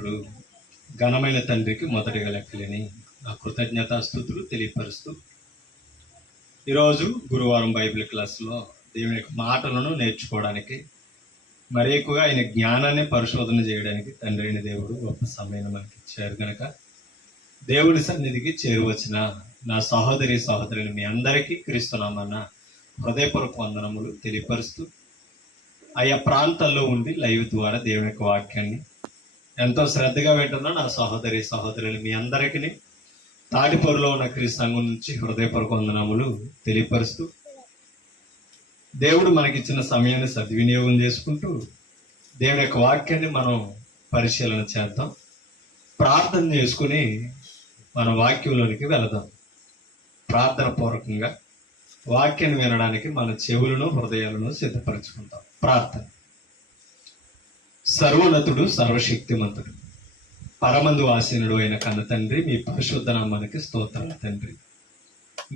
సర్వశక్తిమంతుడు ఘనమైన తండ్రికి మొదటిగా లెక్కలేని నా కృతజ్ఞతాస్తుతులు తెలియపరుస్తూ ఈరోజు గురువారం బైబిల్ క్లాస్లో దేవుని యొక్క మాటలను నేర్చుకోవడానికి మరి ఎక్కువగా ఆయన జ్ఞానాన్ని పరిశోధన చేయడానికి తండ్రి అయిన దేవుడు గొప్ప సమయం మనకి ఇచ్చారు కనుక దేవుని సన్నిధికి చేరువచ్చిన నా సహోదరుని మీ అందరికీ క్రీస్తునామన్న హృదయపూర్వక వందనములు తెలియపరుస్తూ ఆయా ప్రాంతాల్లో ఉండి లైవ్ ద్వారా దేవుని యొక్క వాక్యాన్ని ఎంతో శ్రద్ధగా వింటున్న నా సహోదరులు మీ అందరికీ తాటిపూరులో ఉన్న క్రీస్తు సంఘం నుంచి హృదయపూర్వక వందనములు తెలియపరుస్తూ దేవుడు మనకిచ్చిన సమయాన్ని సద్వినియోగం చేసుకుంటూ దేవుని యొక్క వాక్యాన్ని మనం పరిశీలన చేద్దాం, ప్రార్థన చేసుకుని మన వాక్యంలోనికి వెళదాం. ప్రార్థన పూర్వకంగా వాక్యాన్ని వినడానికి మన చెవులను హృదయాలను సిద్ధపరచుకుంటాం. ప్రార్థన. సర్వోన్నతుడు సర్వశక్తిమంతుడు పరమందు ఆసీనుడు అయిన కన్న తండ్రి, మీ పరిశుద్ధ నామానికి స్తోత్రాలు తండ్రి.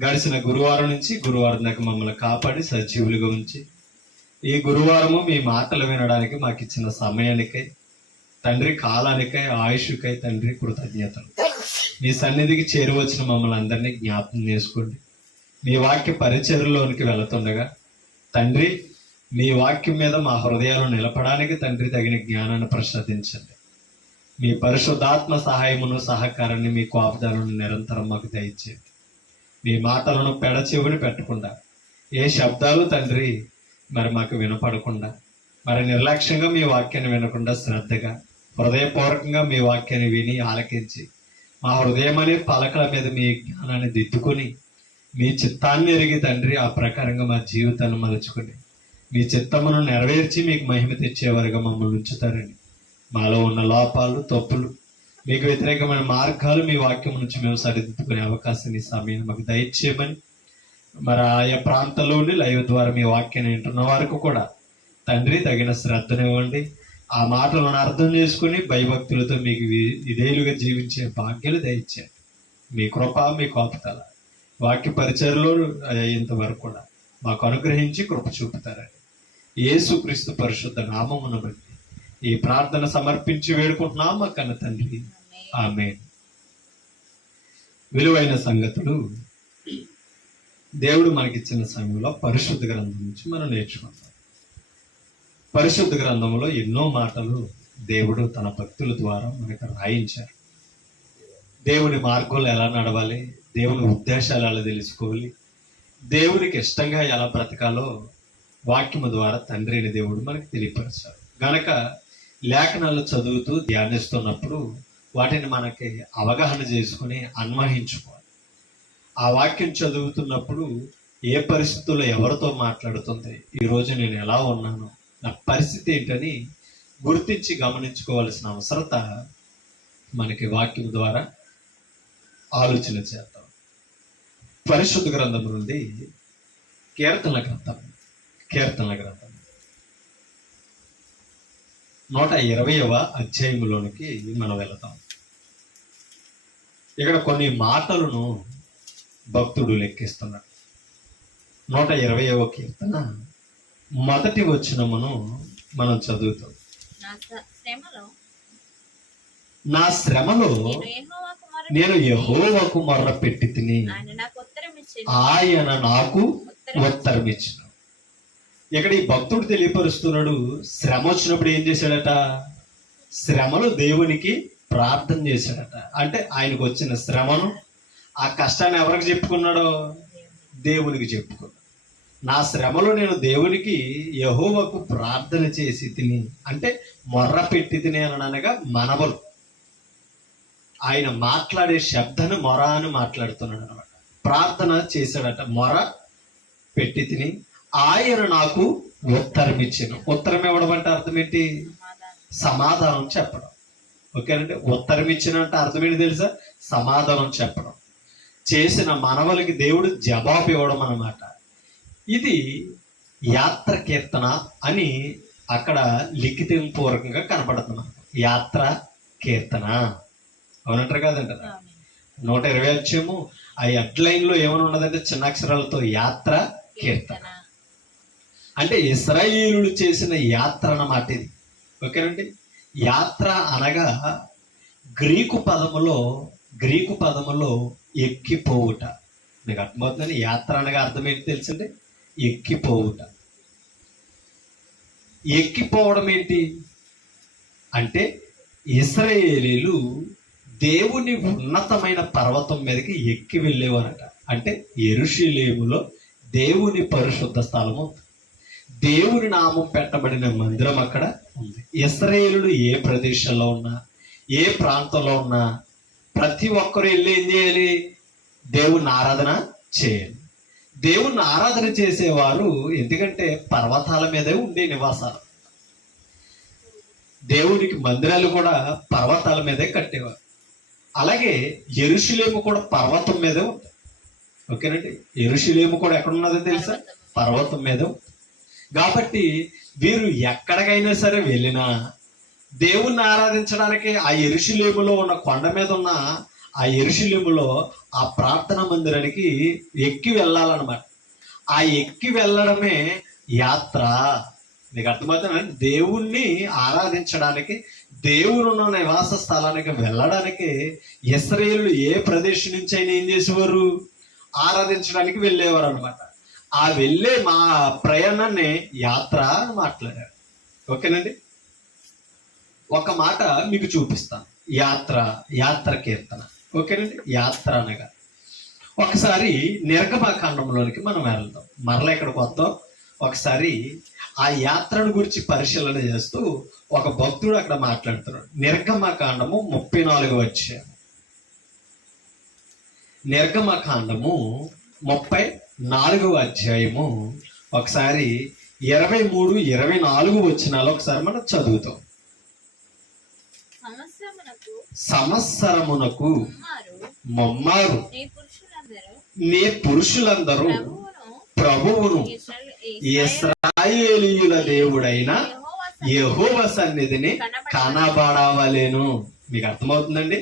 గడిచిన గురువారం నుంచి గురువారం దాకా మమ్మల్ని కాపాడి సజీవులుగా ఉంచి ఈ గురువారము మీ మాటలు వినడానికి మాకు ఇచ్చిన సమయానికై తండ్రి, కాలానికై, ఆయుష్కై తండ్రి కృతజ్ఞతలు. మీ సన్నిధికి చేరువచ్చిన మమ్మల్ని అందరినీ జ్ఞాపకం చేసుకోండి. మీ వాక్య పరిచర్లోనికి వెళుతుండగా తండ్రి, మీ వాక్యం మీద మా హృదయాలు నిలపడానికి తండ్రి తగిన జ్ఞానాన్ని ప్రసాదించండి. మీ పరిశుద్ధాత్మ సహాయమును సహకారాన్ని మీ కాపుదలను నిరంతరం మాకు దయచేయండి. మీ మాటలను పెడచెవిని పెట్టకుండా ఏ శబ్దాలు తండ్రి మరి మాకు వినపడకుండా మరి నిర్లక్ష్యంగా మీ వాక్యాన్ని వినకుండా శ్రద్ధగా హృదయపూర్వకంగా మీ వాక్యాన్ని విని ఆలకించి మా హృదయం అనే పలకల మీద మీ జ్ఞానాన్ని దిద్దుకొని మీ చిత్తాన్ని ఎరిగి తండ్రి ఆ ప్రకారంగా మా జీవితాన్ని మలుచుకొని మీ చిత్తమును నెరవేర్చి మీకు మహిమ తెచ్చేవారుగా మమ్మల్ని ఉంచుతారని, మాలో ఉన్న లోపాలు తప్పులు మీకు వ్యతిరేకమైన మార్గాలు మీ వాక్యం నుంచి మేము సరిదిద్దుకునే అవకాశం ఈ సమయాన్ని మాకు దయచేయమని, మరి ఆయా ప్రాంతాల్లో ఉండి లైవ్ ద్వారా మీ వాక్యాన్ని వింటున్న వారికి కూడా తండ్రి తగిన శ్రద్ధనివ్వండి. ఆ మాటలను అర్థం చేసుకుని భయభక్తులతో మీకు విధేయులుగా జీవించే భాగ్యాలు దయచేయండి. మీ కృప, మీ కాపుదల వాక్య పరిచయలో అయ్యేంతవరకు కూడా మాకు అనుగ్రహించి కృప చూపుతారని యేసుక్రీస్తు పరిశుద్ధ నామమును బట్టి ఈ ప్రార్థన సమర్పించి వేడుకుంటున్నాం మా కన్న తండ్రి, ఆమేన్. విలువైన సంగతులు దేవుడు మనకిచ్చిన సమయంలో పరిశుద్ధ గ్రంథం నుంచి మనం నేర్చుకుంటాం. పరిశుద్ధ గ్రంథంలో ఎన్నో మాటలు దేవుడు తన భక్తుల ద్వారా మనకు రాయించారు. దేవుని మార్గంలో ఎలా నడవాలి, దేవుని ఉద్దేశాలు ఎలా తెలుసుకోవాలి, దేవునికి ఇష్టంగా ఎలా బ్రతకాలో వాక్యము ద్వారా తండ్రి అయిన దేవుడు మనకు తెలియపరిచారు. గనక లేఖనాలు చదువుతూ ధ్యానిస్తున్నప్పుడు వాటిని మనకి అవగాహన చేసుకుని అన్వయించుకోవాలి. ఆ వాక్యం చదువుతున్నప్పుడు ఏ పరిస్థితుల్లో ఎవరితో మాట్లాడుతుంది, ఈరోజు నేను ఎలా ఉన్నాను, నా పరిస్థితి ఏంటని గుర్తించి గమనించుకోవాల్సిన అవసరత మనకి వాక్యం ద్వారా ఆలోచన చేద్దాం. పరిశుద్ధ గ్రంథం నుండి కీర్తనల గ్రంథం 120వ అధ్యాయములోనికి మనం వెళతాం. ఇక్కడ కొన్ని మాటలను భక్తుడు లెక్కిస్తున్నాడు. 120వ కీర్తన మొదటి వచనమును మనం చదువుతాం. నా శ్రమలో నేను యెహోవాకు మొర్ర పెట్టి తిని ఆయన నాకు ఉత్తరం ఇచ్చిన. ఇక్కడ ఈ భక్తుడు తెలియపరుస్తున్నాడు, శ్రమ వచ్చినప్పుడు ఏం చేశాడట, శ్రమలో దేవునికి ప్రార్థన చేశాడట. అంటే ఆయనకు వచ్చిన శ్రమను, ఆ కష్టాన్ని ఎవరికి చెప్పుకున్నాడో, దేవునికి చెప్పుకున్నాడు. నా శ్రమలో నేను దేవునికి యెహోవాకు ప్రార్థన చేసి తిని, అంటే మొర్ర పెట్టి తిని అనగా మనవలు. ఆయన మాట్లాడే శబ్దాన్ని మొర అని మాట్లాడుతున్నాడు అనమాట. ప్రార్థన చేశాడట, మొర పెట్టి తిని ఆయన నాకు ఉత్తరం ఇచ్చాను. ఉత్తరం ఇవ్వడం అంటే అర్థం ఏంటి, సమాధానం చెప్పడం. ఓకేనంటే ఉత్తరం ఇచ్చినంటే అర్థం ఏంటి తెలుసా, సమాధానం చెప్పడం. చేసిన మనవలకి దేవుడు జవాబు ఇవ్వడం అన్నమాట. ఇది యాత్ర కీర్తన అని అక్కడ లిఖితపూర్వకంగా కనపడుతుంది. యాత్ర కీర్తన అవునంటారు కాదంటారా? 120 వచ్చేమో ఆ హెడ్లైన్ లో ఏమైనా ఉన్నదంటే చిన్న అక్షరాలతో యాత్ర కీర్తన. అంటే ఇశ్రాయేలులు చేసిన యాత్ర అన్నమాట ఇది. ఓకేనండి. యాత్ర అనగా గ్రీకు పదములో ఎక్కిపోవుట. మీకు అర్థమవుతుందని యాత్ర అనగా అర్థం ఏంటి తెలుసండి? ఎక్కిపోవుట. ఎక్కిపోవడం ఏంటి అంటే ఇశ్రాయేలీలు దేవుని ఉన్నతమైన పర్వతం మీదకి ఎక్కి వెళ్ళేవారట. అంటే యెరూషలేములో దేవుని పరిశుద్ధ స్థలము, దేవుని నామం పెట్టబడిన మందిరం అక్కడ ఉంది. ఇశ్రాయేలులు ఏ ప్రదేశంలో ఉన్నా, ఏ ప్రాంతంలో ఉన్నా ప్రతి ఒక్కరు వెళ్ళి ఏం చేయాలి? దేవుని ఆరాధన చేయాలి. దేవుని ఆరాధన చేసేవారు ఎందుకంటే పర్వతాల మీదే ఉండే నివాసాలు. దేవునికి మందిరాలు కూడా పర్వతాల మీదే కట్టేవారు. అలాగే యెరూషలేము కూడా పర్వతం మీదే ఉంది. ఓకేనండి, యెరూషలేము కూడా ఎక్కడ ఉన్నదో తెలుసా? పర్వతం మీద. కాబట్టి వీరు ఎక్కడికైనా సరే వెళ్ళినా దేవుణ్ణి ఆరాధించడానికి ఆ యెరూషలేములో ఉన్న కొండ మీద ఉన్న ఆ యెరూషలేములో ఆ ప్రార్థన మందిరానికి ఎక్కి వెళ్ళాలన్నమాట. ఆ ఎక్కి వెళ్ళడమే యాత్ర. నీకు అర్థమవుతుందండి? దేవుణ్ణి ఆరాధించడానికి, దేవుని ఉన్న నివాస స్థలానికి వెళ్ళడానికి ఇశ్రాయేలు ఏ ప్రదేశం నుంచి అయినా ఏం చేసేవారు? ఆరాధించడానికి వెళ్ళేవారు అనమాట. ఆ వెళ్ళే మా ప్రయాణాన్ని యాత్ర అని మాట్లాడారు. ఓకేనండి, ఒక మాట మీకు చూపిస్తాను. యాత్ర కీర్తన. ఓకేనండి, యాత్ర అనగా ఒకసారి నిర్గమకాండంలోనికి మనం వెళ్దాం. మరలా ఇక్కడికి వద్దాం. ఒకసారి ఆ యాత్రను గురించి పరిశీలన చేస్తూ ఒక భక్తుడు అక్కడ మాట్లాడుతున్నాడు. నిర్గమకాండము 34వ అధ్యాయం. నిర్గమకాండము 34వ అధ్యాయము ఒకసారి 23, 24 వచనాలు ఒకసారి మనం చదువుతాం. సంవత్సరమునకు మొమ్మారు నీ పురుషులందరూ ప్రభువును ఇశ్రాయేలీయుల దేవుడైన యెహోవా సన్నిధిని కనబడవలెను. మీకు అర్థమవుతుందండి?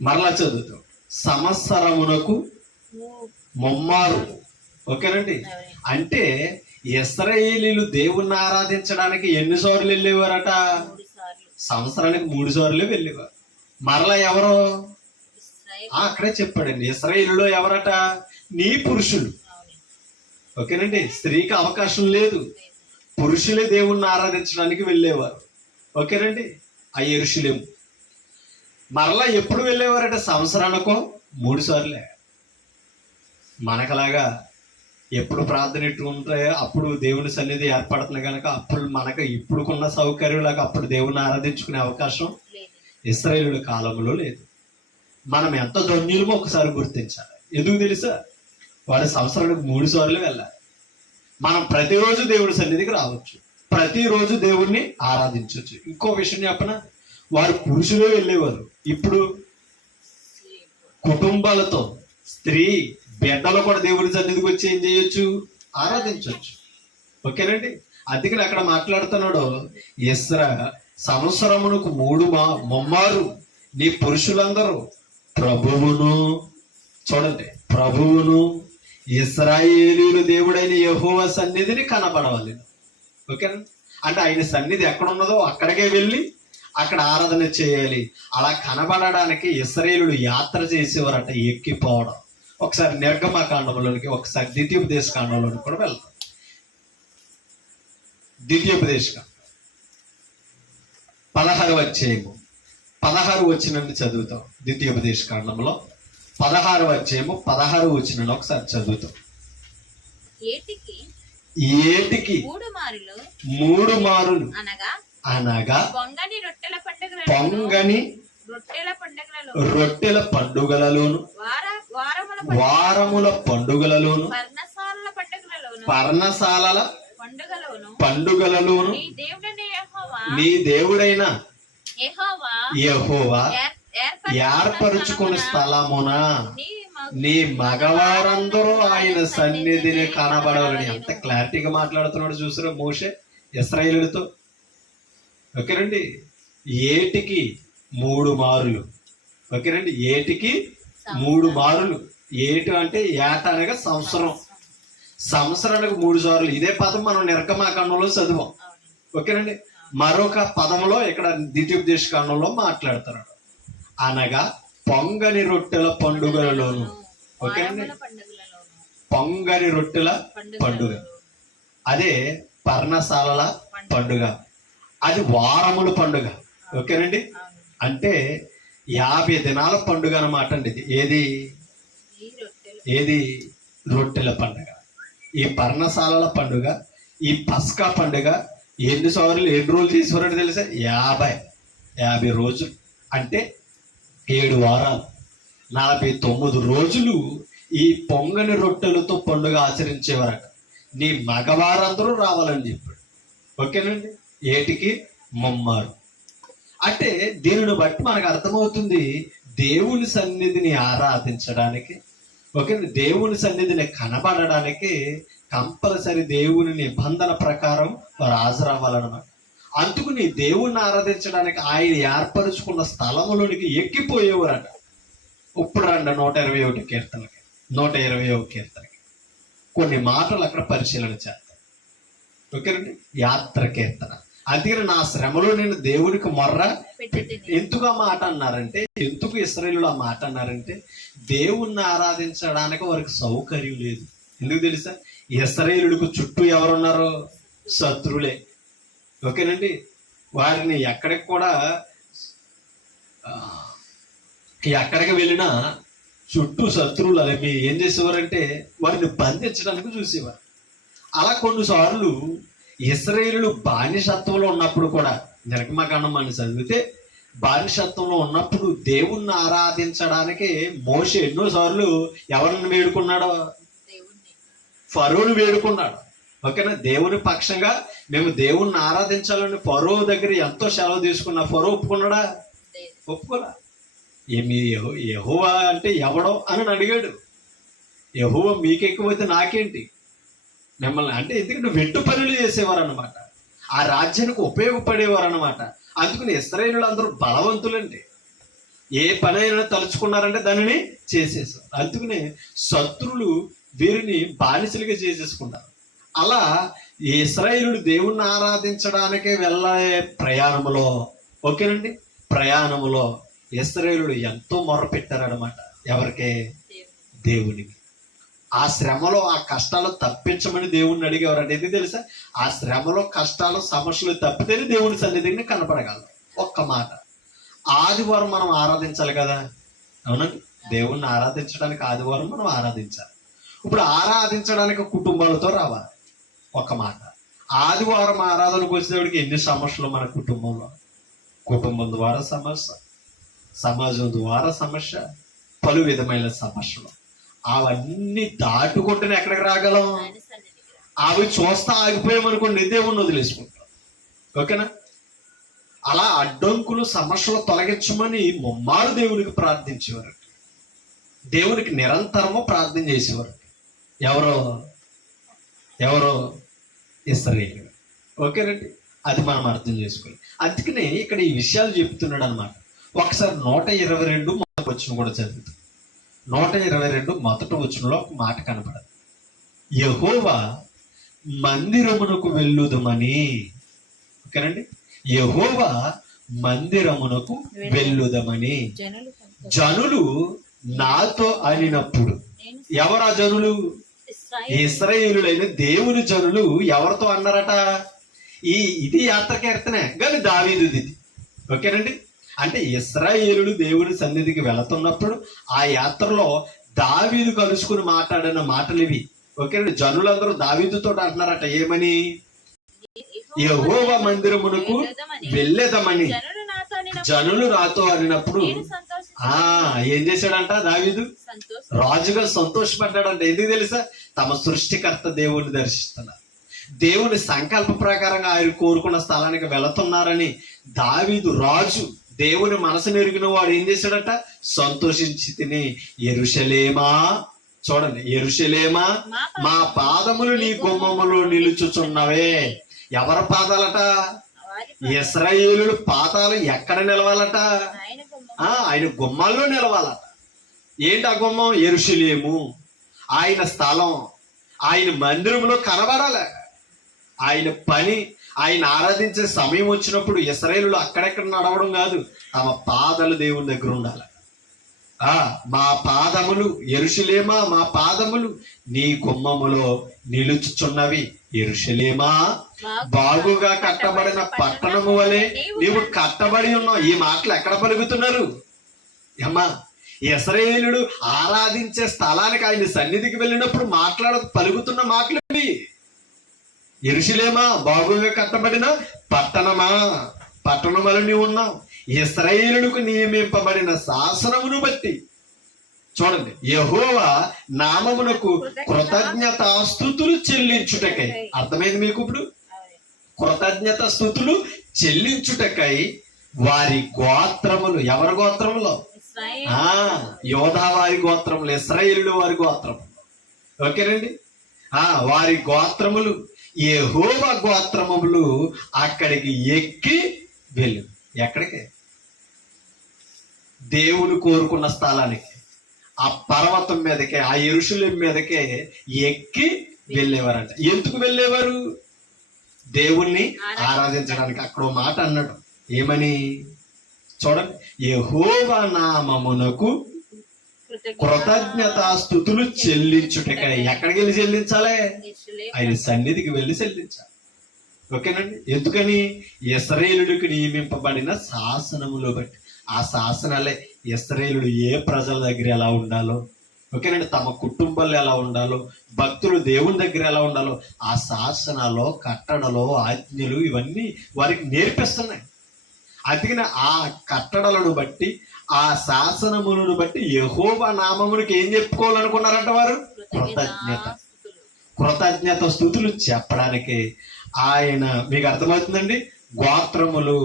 మరలా చదువుతాం. సంవత్సరమునకు మొమ్మారు. ఓకేనండి, అంటే ఇశ్రాయేలీలు దేవుణ్ణి ఆరాధించడానికి ఎన్నిసార్లు వెళ్ళేవారట? సంవత్సరానికి 3 సార్లు వెళ్ళేవారు. మరలా ఎవరో అక్కడే చెప్పాడండి. ఇశ్రాయేలులో ఎవరట? నీ పురుషులు. ఓకేనండి, స్త్రీకి అవకాశం లేదు. పురుషులే దేవుణ్ణి ఆరాధించడానికి వెళ్ళేవారు. ఓకేనండి, ఆ యెరూషలేము. మరలా ఎప్పుడు వెళ్ళేవారట? సంవత్సరానికో 3 సార్లే. మనకలాగా ఎప్పుడు ప్రార్థన ఎట్టుకుంటే అప్పుడు దేవుని సన్నిధి ఏర్పడుతుంది కనుక అప్పుడు మనకు ఇప్పుడుకున్న సౌకర్యం లాగా అప్పుడు దేవుని ఆరాధించుకునే అవకాశం ఇశ్రాయేలు కాలంలో లేదు. మనం ఎంత ధన్యులమో ఒకసారి గుర్తించాలి. ఎందుకు తెలుసా? వాడు సంవత్సరానికి 3 సార్లు వెళ్ళాలి. మనం ప్రతిరోజు దేవుడి సన్నిధికి రావచ్చు, ప్రతిరోజు దేవుణ్ణి ఆరాధించవచ్చు. ఇంకో విషయం చెప్పన, వారు పురుషులు వెళ్ళేవారు. ఇప్పుడు కుటుంబాలతో, స్త్రీ బిడ్డలు కూడా దేవుడి సన్నిధికి వచ్చి ఏం చేయొచ్చు? ఆరాధించవచ్చు. ఓకేనండి, అందుకని అక్కడ మాట్లాడుతున్నాడు. సంవత్సరమునకు 3 మొమ్మారు నీ పురుషులందరూ ప్రభువును, చూడండి, ప్రభువును ఇశ్రాయేలీయుల దేవుడైన యెహోవా సన్నిధిని కనబడవాలి. ఓకేనా? అంటే ఆయన సన్నిధి ఎక్కడ ఉన్నదో అక్కడికే వెళ్ళి అక్కడ ఆరాధన చేయాలి. అలా కనబడడానికి ఇశ్రాయేలీయులు యాత్ర చేసేవారట, ఎక్కిపోవడం. ఒకసారి నిర్గమకాండంలోనికి, ఒకసారి ద్వితీయోపదేశ కాండంలోనికి కూడా వెళ్తాం. ద్వితీయోపదేశ 16వ అధ్యాయము 16 వచనాన్ని చదువుతాం. ద్వితీయోపదేశ కాండంలో 16వ అధ్యాయము 16 వచనాన్ని ఒకసారి చదువుతాం. ఏటికి 3 మారులు అనగా పొంగని రొట్టెల పండుగలలోను, వారముల పండుగలలోను, పర్ణశాలల పండుగలలోను నీ దేవుడైన యెహోవా ఏర్పరుచుకుని స్థలమున నీ మగవారందరూ ఆయన సన్నిధిని కనబడాలని. ఎంత క్లారిటీగా మాట్లాడుతున్నాడు చూసారా మోషే ఇశ్రాయేలుతో. ఓకేనండి, ఏటికి 3 మారులు. ఓకేనండి, ఏటికి 3 మారులు. ఏటు అంటే ఏట అనగా సంవత్సరం. సంవత్సరానికి 3 సార్లు. ఇదే పదం మనం నిర్గమకాండంలో చదివాం. ఓకేనండి, మరొక పదంలో ఇక్కడ ద్వితీయోపదేశ కాండంలో మాట్లాడతారు, అనగా పొంగని రొట్టెల పండుగలలోను. ఓకే అండి, పొంగని రొట్టెల పండుగ, అదే పర్ణశాలల పండుగ, అది వారముల పండుగ. ఓకేనండి, అంటే 50 దినాల పండుగ అన్నమాట అండి ఇది. ఏది రొట్టెల పండుగ, ఈ పర్ణశాలల పండుగ, ఈ పస్కా పండుగ ఎన్ని రోజులు తీసుకురండి తెలుసా? 50 రోజులు, అంటే 7 వారాలు, 49 రోజులు ఈ పొంగని రొట్టెలతో పండుగ ఆచరించేవారట. నీ మగవారందరూ రావాలని చెప్పాడు. ఓకేనండి, ఏటికి? ముమ్మారు. అంటే దీనిని బట్టి మనకు అర్థమవుతుంది, దేవుని సన్నిధిని ఆరాధించడానికి, ఓకే, దేవుని సన్నిధిని కనబడడానికి కంపల్సరీ దేవుని నిబంధన ప్రకారం వారు హాజరవ్వాలన్నమాట. అందుకు నీ దేవుణ్ణి ఆరాధించడానికి ఆయన ఏర్పరుచుకున్న స్థలములోనికి ఎక్కిపోయేవారట. ఇప్పుడు రండి 121 కీర్తనకి, 121 కీర్తనకి కొన్ని మాటలు అక్కడ పరిశీలన చేద్దాం. ఓకేనండి, యాత్ర కీర్తన. అందుకని నా శ్రమలో నేను దేవుడికి మొర్ర ఎందుకు ఆ మాట అన్నారంటే, ఎందుకు ఇశ్రాయేలులు ఆ మాట అన్నారంటే, దేవుణ్ణి ఆరాధించడానికి వారికి సౌకర్యం లేదు. ఎందుకు తెలుసా? ఇశ్రాయేలులకు చుట్టూ ఎవరున్నారో? శత్రులే. ఓకేనండి, వారిని ఎక్కడికి వెళ్ళినా చుట్టూ శత్రువులు అలా ఏం చేసేవారంటే వారిని బంధించడానికి చూసేవారు. అలా కొన్నిసార్లు ఇశ్రాయేలులు బానిసత్వంలో ఉన్నప్పుడు కూడా, నిర్గమకాండం మనం చదివితే బానిసత్వంలో ఉన్నప్పుడు దేవుణ్ణి ఆరాధించడానికి మోషే ఎన్నోసార్లు ఎవరిని వేడుకున్నాడో? ఫరోను వేడుకున్నాడు. ఓకేనా, దేవుని పక్షంగా మేము దేవుణ్ణి ఆరాధించాలని ఫరో దగ్గర ఎంతో సెలవు తీసుకున్నా ఫరో ఒప్పుకున్నాడా? ఒప్పుకోలా. ఏమి యెహోవా అంటే ఎవడో అని అడిగాడు. యెహోవా మీకెక్కువైతే నాకేంటి, మిమ్మల్ని అంటే, ఎందుకంటే వెట్టు పనులు చేసేవారు అనమాట, ఆ రాజ్యానికి ఉపయోగపడేవారు అనమాట. అందుకని ఇశ్రాయేలులు అందరూ బలవంతులండి, ఏ పని అయినా తలుచుకున్నారంటే దానిని చేసేసారు. అందుకనే శత్రులు వీరిని బానిసలుగా చేసేసుకుంటారు. అలా ఇశ్రాయేలులు దేవుణ్ణి ఆరాధించడానికి వెళ్ళే ప్రయాణములో, ఓకేనండి, ప్రయాణములో ఇశ్రాయేలులు ఎంతో మొర్రపెట్టారనమాట. ఎవరికే? దేవునికి. ఆ శ్రమలో ఆ కష్టాలు తప్పించమని దేవుణ్ణి అడిగేవారంటే. ఎందుకు తెలుసా? ఆ శ్రమలో కష్టాలు సమస్యలు తప్పితేనే దేవుని సన్నిధిని కనపడగలరు. ఒక్క మాట, ఆదివారం మనం ఆరాధించాలి కదా, అవునండి, దేవుణ్ణి ఆరాధించడానికి ఆదివారం మనం ఆరాధించాలి. ఇప్పుడు ఆరాధించడానికి కుటుంబాలతో రావాలి. ఒక మాట, ఆదివారం ఆరాధనకు వచ్చేవాడికి ఎన్ని సమస్యలు మన కుటుంబంలో? కుటుంబం ద్వారా సమస్య, సమాజం ద్వారా సమస్య, పలు విధమైన సమస్యలు. అవన్నీ దాటుకుంటూనే ఎక్కడికి రాగలం? అవి చూస్తా ఆగిపోయామనుకోండి, దేవుణ్ణి వదిలేసుకుంటాం. ఓకేనా, అలా అడ్డంకులు సమస్యలు తొలగించమని ముమ్మారు దేవునికి ప్రార్థించేవారు, దేవునికి నిరంతరము ప్రార్థన చేసేవారు. ఎవరో ఇశ్రాయేలు. ఓకేనండి, అది మనం అర్థం చేసుకోవాలి. అందుకనే ఇక్కడ ఈ విషయాలు చెప్తున్నాడు అనమాట. ఒకసారి 122 మొదటి వచనం కూడా చదువుతాం. 122 మొదటి వచనంలో ఒక మాట కనపడదు, యెహోవా మందిరమునకు వెళ్ళుదమని. ఓకేనండి, యెహోవా మందిరమునకు వెళ్ళుదమని జనులు నాతో అనినప్పుడు. ఎవరు ఆ జనులు? ఇశ్రాయేలులైన దేవుని జనులు ఎవరితో అన్నారట? ఇది యాత్ర కీర్తనే, కానీ దావీదుది. ఓకేనండి, అంటే ఇశ్రాయేలులు దేవుని సన్నిధికి వెళుతున్నప్పుడు ఆ యాత్రలో దావీదు కలుసుకుని మాట్లాడిన మాటలు ఇవి. ఓకేనండి, జనులందరూ దావీదుతో అంటున్నారట, ఏమని? యెహోవా మందిరమునకు వెళ్ళేదమని జనులు నాతో అనినప్పుడు. ఏం చేశాడంట దావీదు? రాజుగా సంతోషపడ్డాడంట. ఎందుకు తెలుసా? తమ సృష్టికర్త దేవుని దర్శిస్తున్నారు, దేవుని సంకల్ప ప్రకారంగా ఆయన కోరుకున్న స్థలానికి వెళుతున్నారని దావీదు రాజు, దేవుని మనసును ఎరిగిన వాడు ఏం చేశాడట? సంతోషించి తిని, యెరూషలేమా, చూడండి, యెరూషలేమా మా పాదములు నీ గుమ్మములో నిలుచుచున్నవే. ఎవరి పాదాలట? ఇశ్రాయేలుల పాదాలు ఎక్కడ నిలవాలట? ఆయన గుమ్మాల్లో నిలవాలట. ఏంటి ఆ గుమ్మం? యెరూషలేము, ఆయన స్థలం, ఆయన మందిరంలో కనబడాలి. ఆయన పని, ఆయన ఆరాధించే సమయం వచ్చినప్పుడు ఇశ్రాయేలులు అక్కడెక్కడ నడవడం కాదు, తమ పాదాలు దేవుని దగ్గర ఉండాలి. మా పాదములు యెరూషలేమా, మా పాదములు నీ గుమ్మములో నిలుచుచున్నవి. యెరూషలేమా, బాగుగా కట్టబడిన పట్టణము వలె నీవు కట్టబడి ఉన్నావు. ఈ మాటలు ఎక్కడ పలుకుతున్నారు అమ్మా? ఇశ్రాయేలుడు ఆరాధించే స్థలానికి ఆయన సన్నిధికి వెళ్ళినప్పుడు పలుకుతున్న మాటలు ఇవి. యెరూషలేమా, బాగుగా కట్టబడిన పట్టణమా, పట్టణం వలె నీవు ఉన్నావు. ఇశ్రాయేలుకు నియమింపబడిన శాసనమును బట్టి చూడండి, యెహోవా నామమునకు కృతజ్ఞతాస్తుతులు చెల్లించుటకై. అర్థమైంది మీకు ఇప్పుడు? కృతజ్ఞత స్థుతులు చెల్లించుటకై వారి గోత్రములు, ఎవరి గోత్రములో? యోధా వారి గోత్రములు, ఇశ్రాయేలు వారి గోత్రం. ఓకేనండి. వారి గోత్రములు, యెహోవా గోత్రములు అక్కడికి ఎక్కి వెళ్ళు. ఎక్కడికి? దేవుడు కోరుకున్న స్థలానికి, ఆ పర్వతం మీదకే, ఆ యెరూషలేము మీదకే ఎక్కి వెళ్ళేవారంట. ఎందుకు వెళ్ళేవారు? దేవుణ్ణి ఆరాధించడానికి. అక్కడ మాట అన్నాడు, ఏమని చూడండి, యెహోవా నామమునకు కృతజ్ఞతాస్తుతులు చెల్లించుటకై. ఎక్కడికి వెళ్ళి చెల్లించాలి? ఆయన సన్నిధికి వెళ్ళి చెల్లించాలి. ఓకేనండి. ఎందుకని? ఇశ్రాయేలుడికి నియమింపబడిన శాసనములో బట్టి. ఆ శాసనాలే ఇశ్రాయేలుడు ఏ ప్రజల దగ్గర ఎలా ఉండాలో, ఓకేనండి, తమ కుటుంబాలు ఎలా ఉండాలో, భక్తులు దేవుని దగ్గర ఎలా ఉండాలో, ఆ శాసనాలు, కట్టడలో, ఆజ్ఞలు ఇవన్నీ వారికి నేర్పిస్తున్నాయి. అందుకని ఆ కట్టడలను బట్టి, ఆ శాసనములను బట్టి యెహోవా నామమునికి ఏం చెప్పుకోవాలనుకున్నారంట వారు? కృతజ్ఞత స్తుతులు చెప్పడానికి ఆయన, మీకు అర్థమవుతుందండి, గోత్రములు,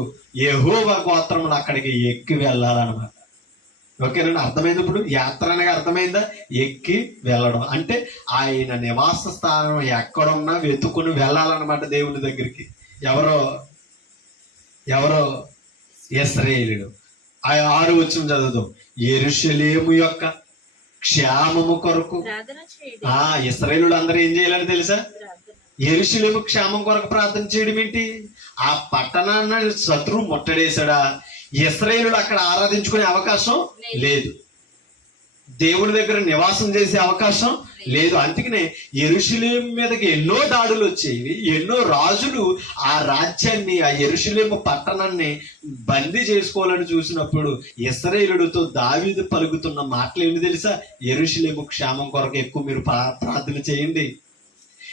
యెహోవా గోత్రములు అక్కడికి ఎక్కి వెళ్ళాలన్నమాట. ఓకేనండి. అర్థమైంది ఇప్పుడు? యాత్ర అనగా అర్థమైందా? ఎక్కి వెళ్ళడం అంటే ఆయన నివాస స్థానం ఎక్కడున్నా వెతుకుని వెళ్ళాలన్నమాట దేవుని దగ్గరికి. ఎవరో ఇశ్రాయేలుడు. 6 వచనం చదువుదాం. యెరూషలేము యొక్క క్షేమము కొరకు. ఇశ్రాయేలుడు అందరూ ఏం చేయాలని తెలుసా? యెరూషలేము క్షేమం కొరకు ప్రార్థన చేయడం ఏంటి? ఆ పట్టణాన్ని శత్రువు ముట్టడేశాడా? ఇశ్రాయేలుడు అక్కడ ఆరాధించుకునే అవకాశం లేదు, దేవుని దగ్గర నివాసం చేసే అవకాశం లేదు. అందుకనే యెరూషలేము మీదకి ఎన్నో దాడులు వచ్చేవి. ఎన్నో రాజులు ఆ రాజ్యాన్ని, ఆ యెరూషలేము పట్టణాన్ని బందీ చేసుకోవాలని చూసినప్పుడు ఇశ్రాయేలుడితో దావీదు పలుకుతున్న మాటలు ఏంటి తెలుసా? యెరూషలేము క్షేమం కొరకు ఎక్కువ మీరు ప్రార్థన చేయండి.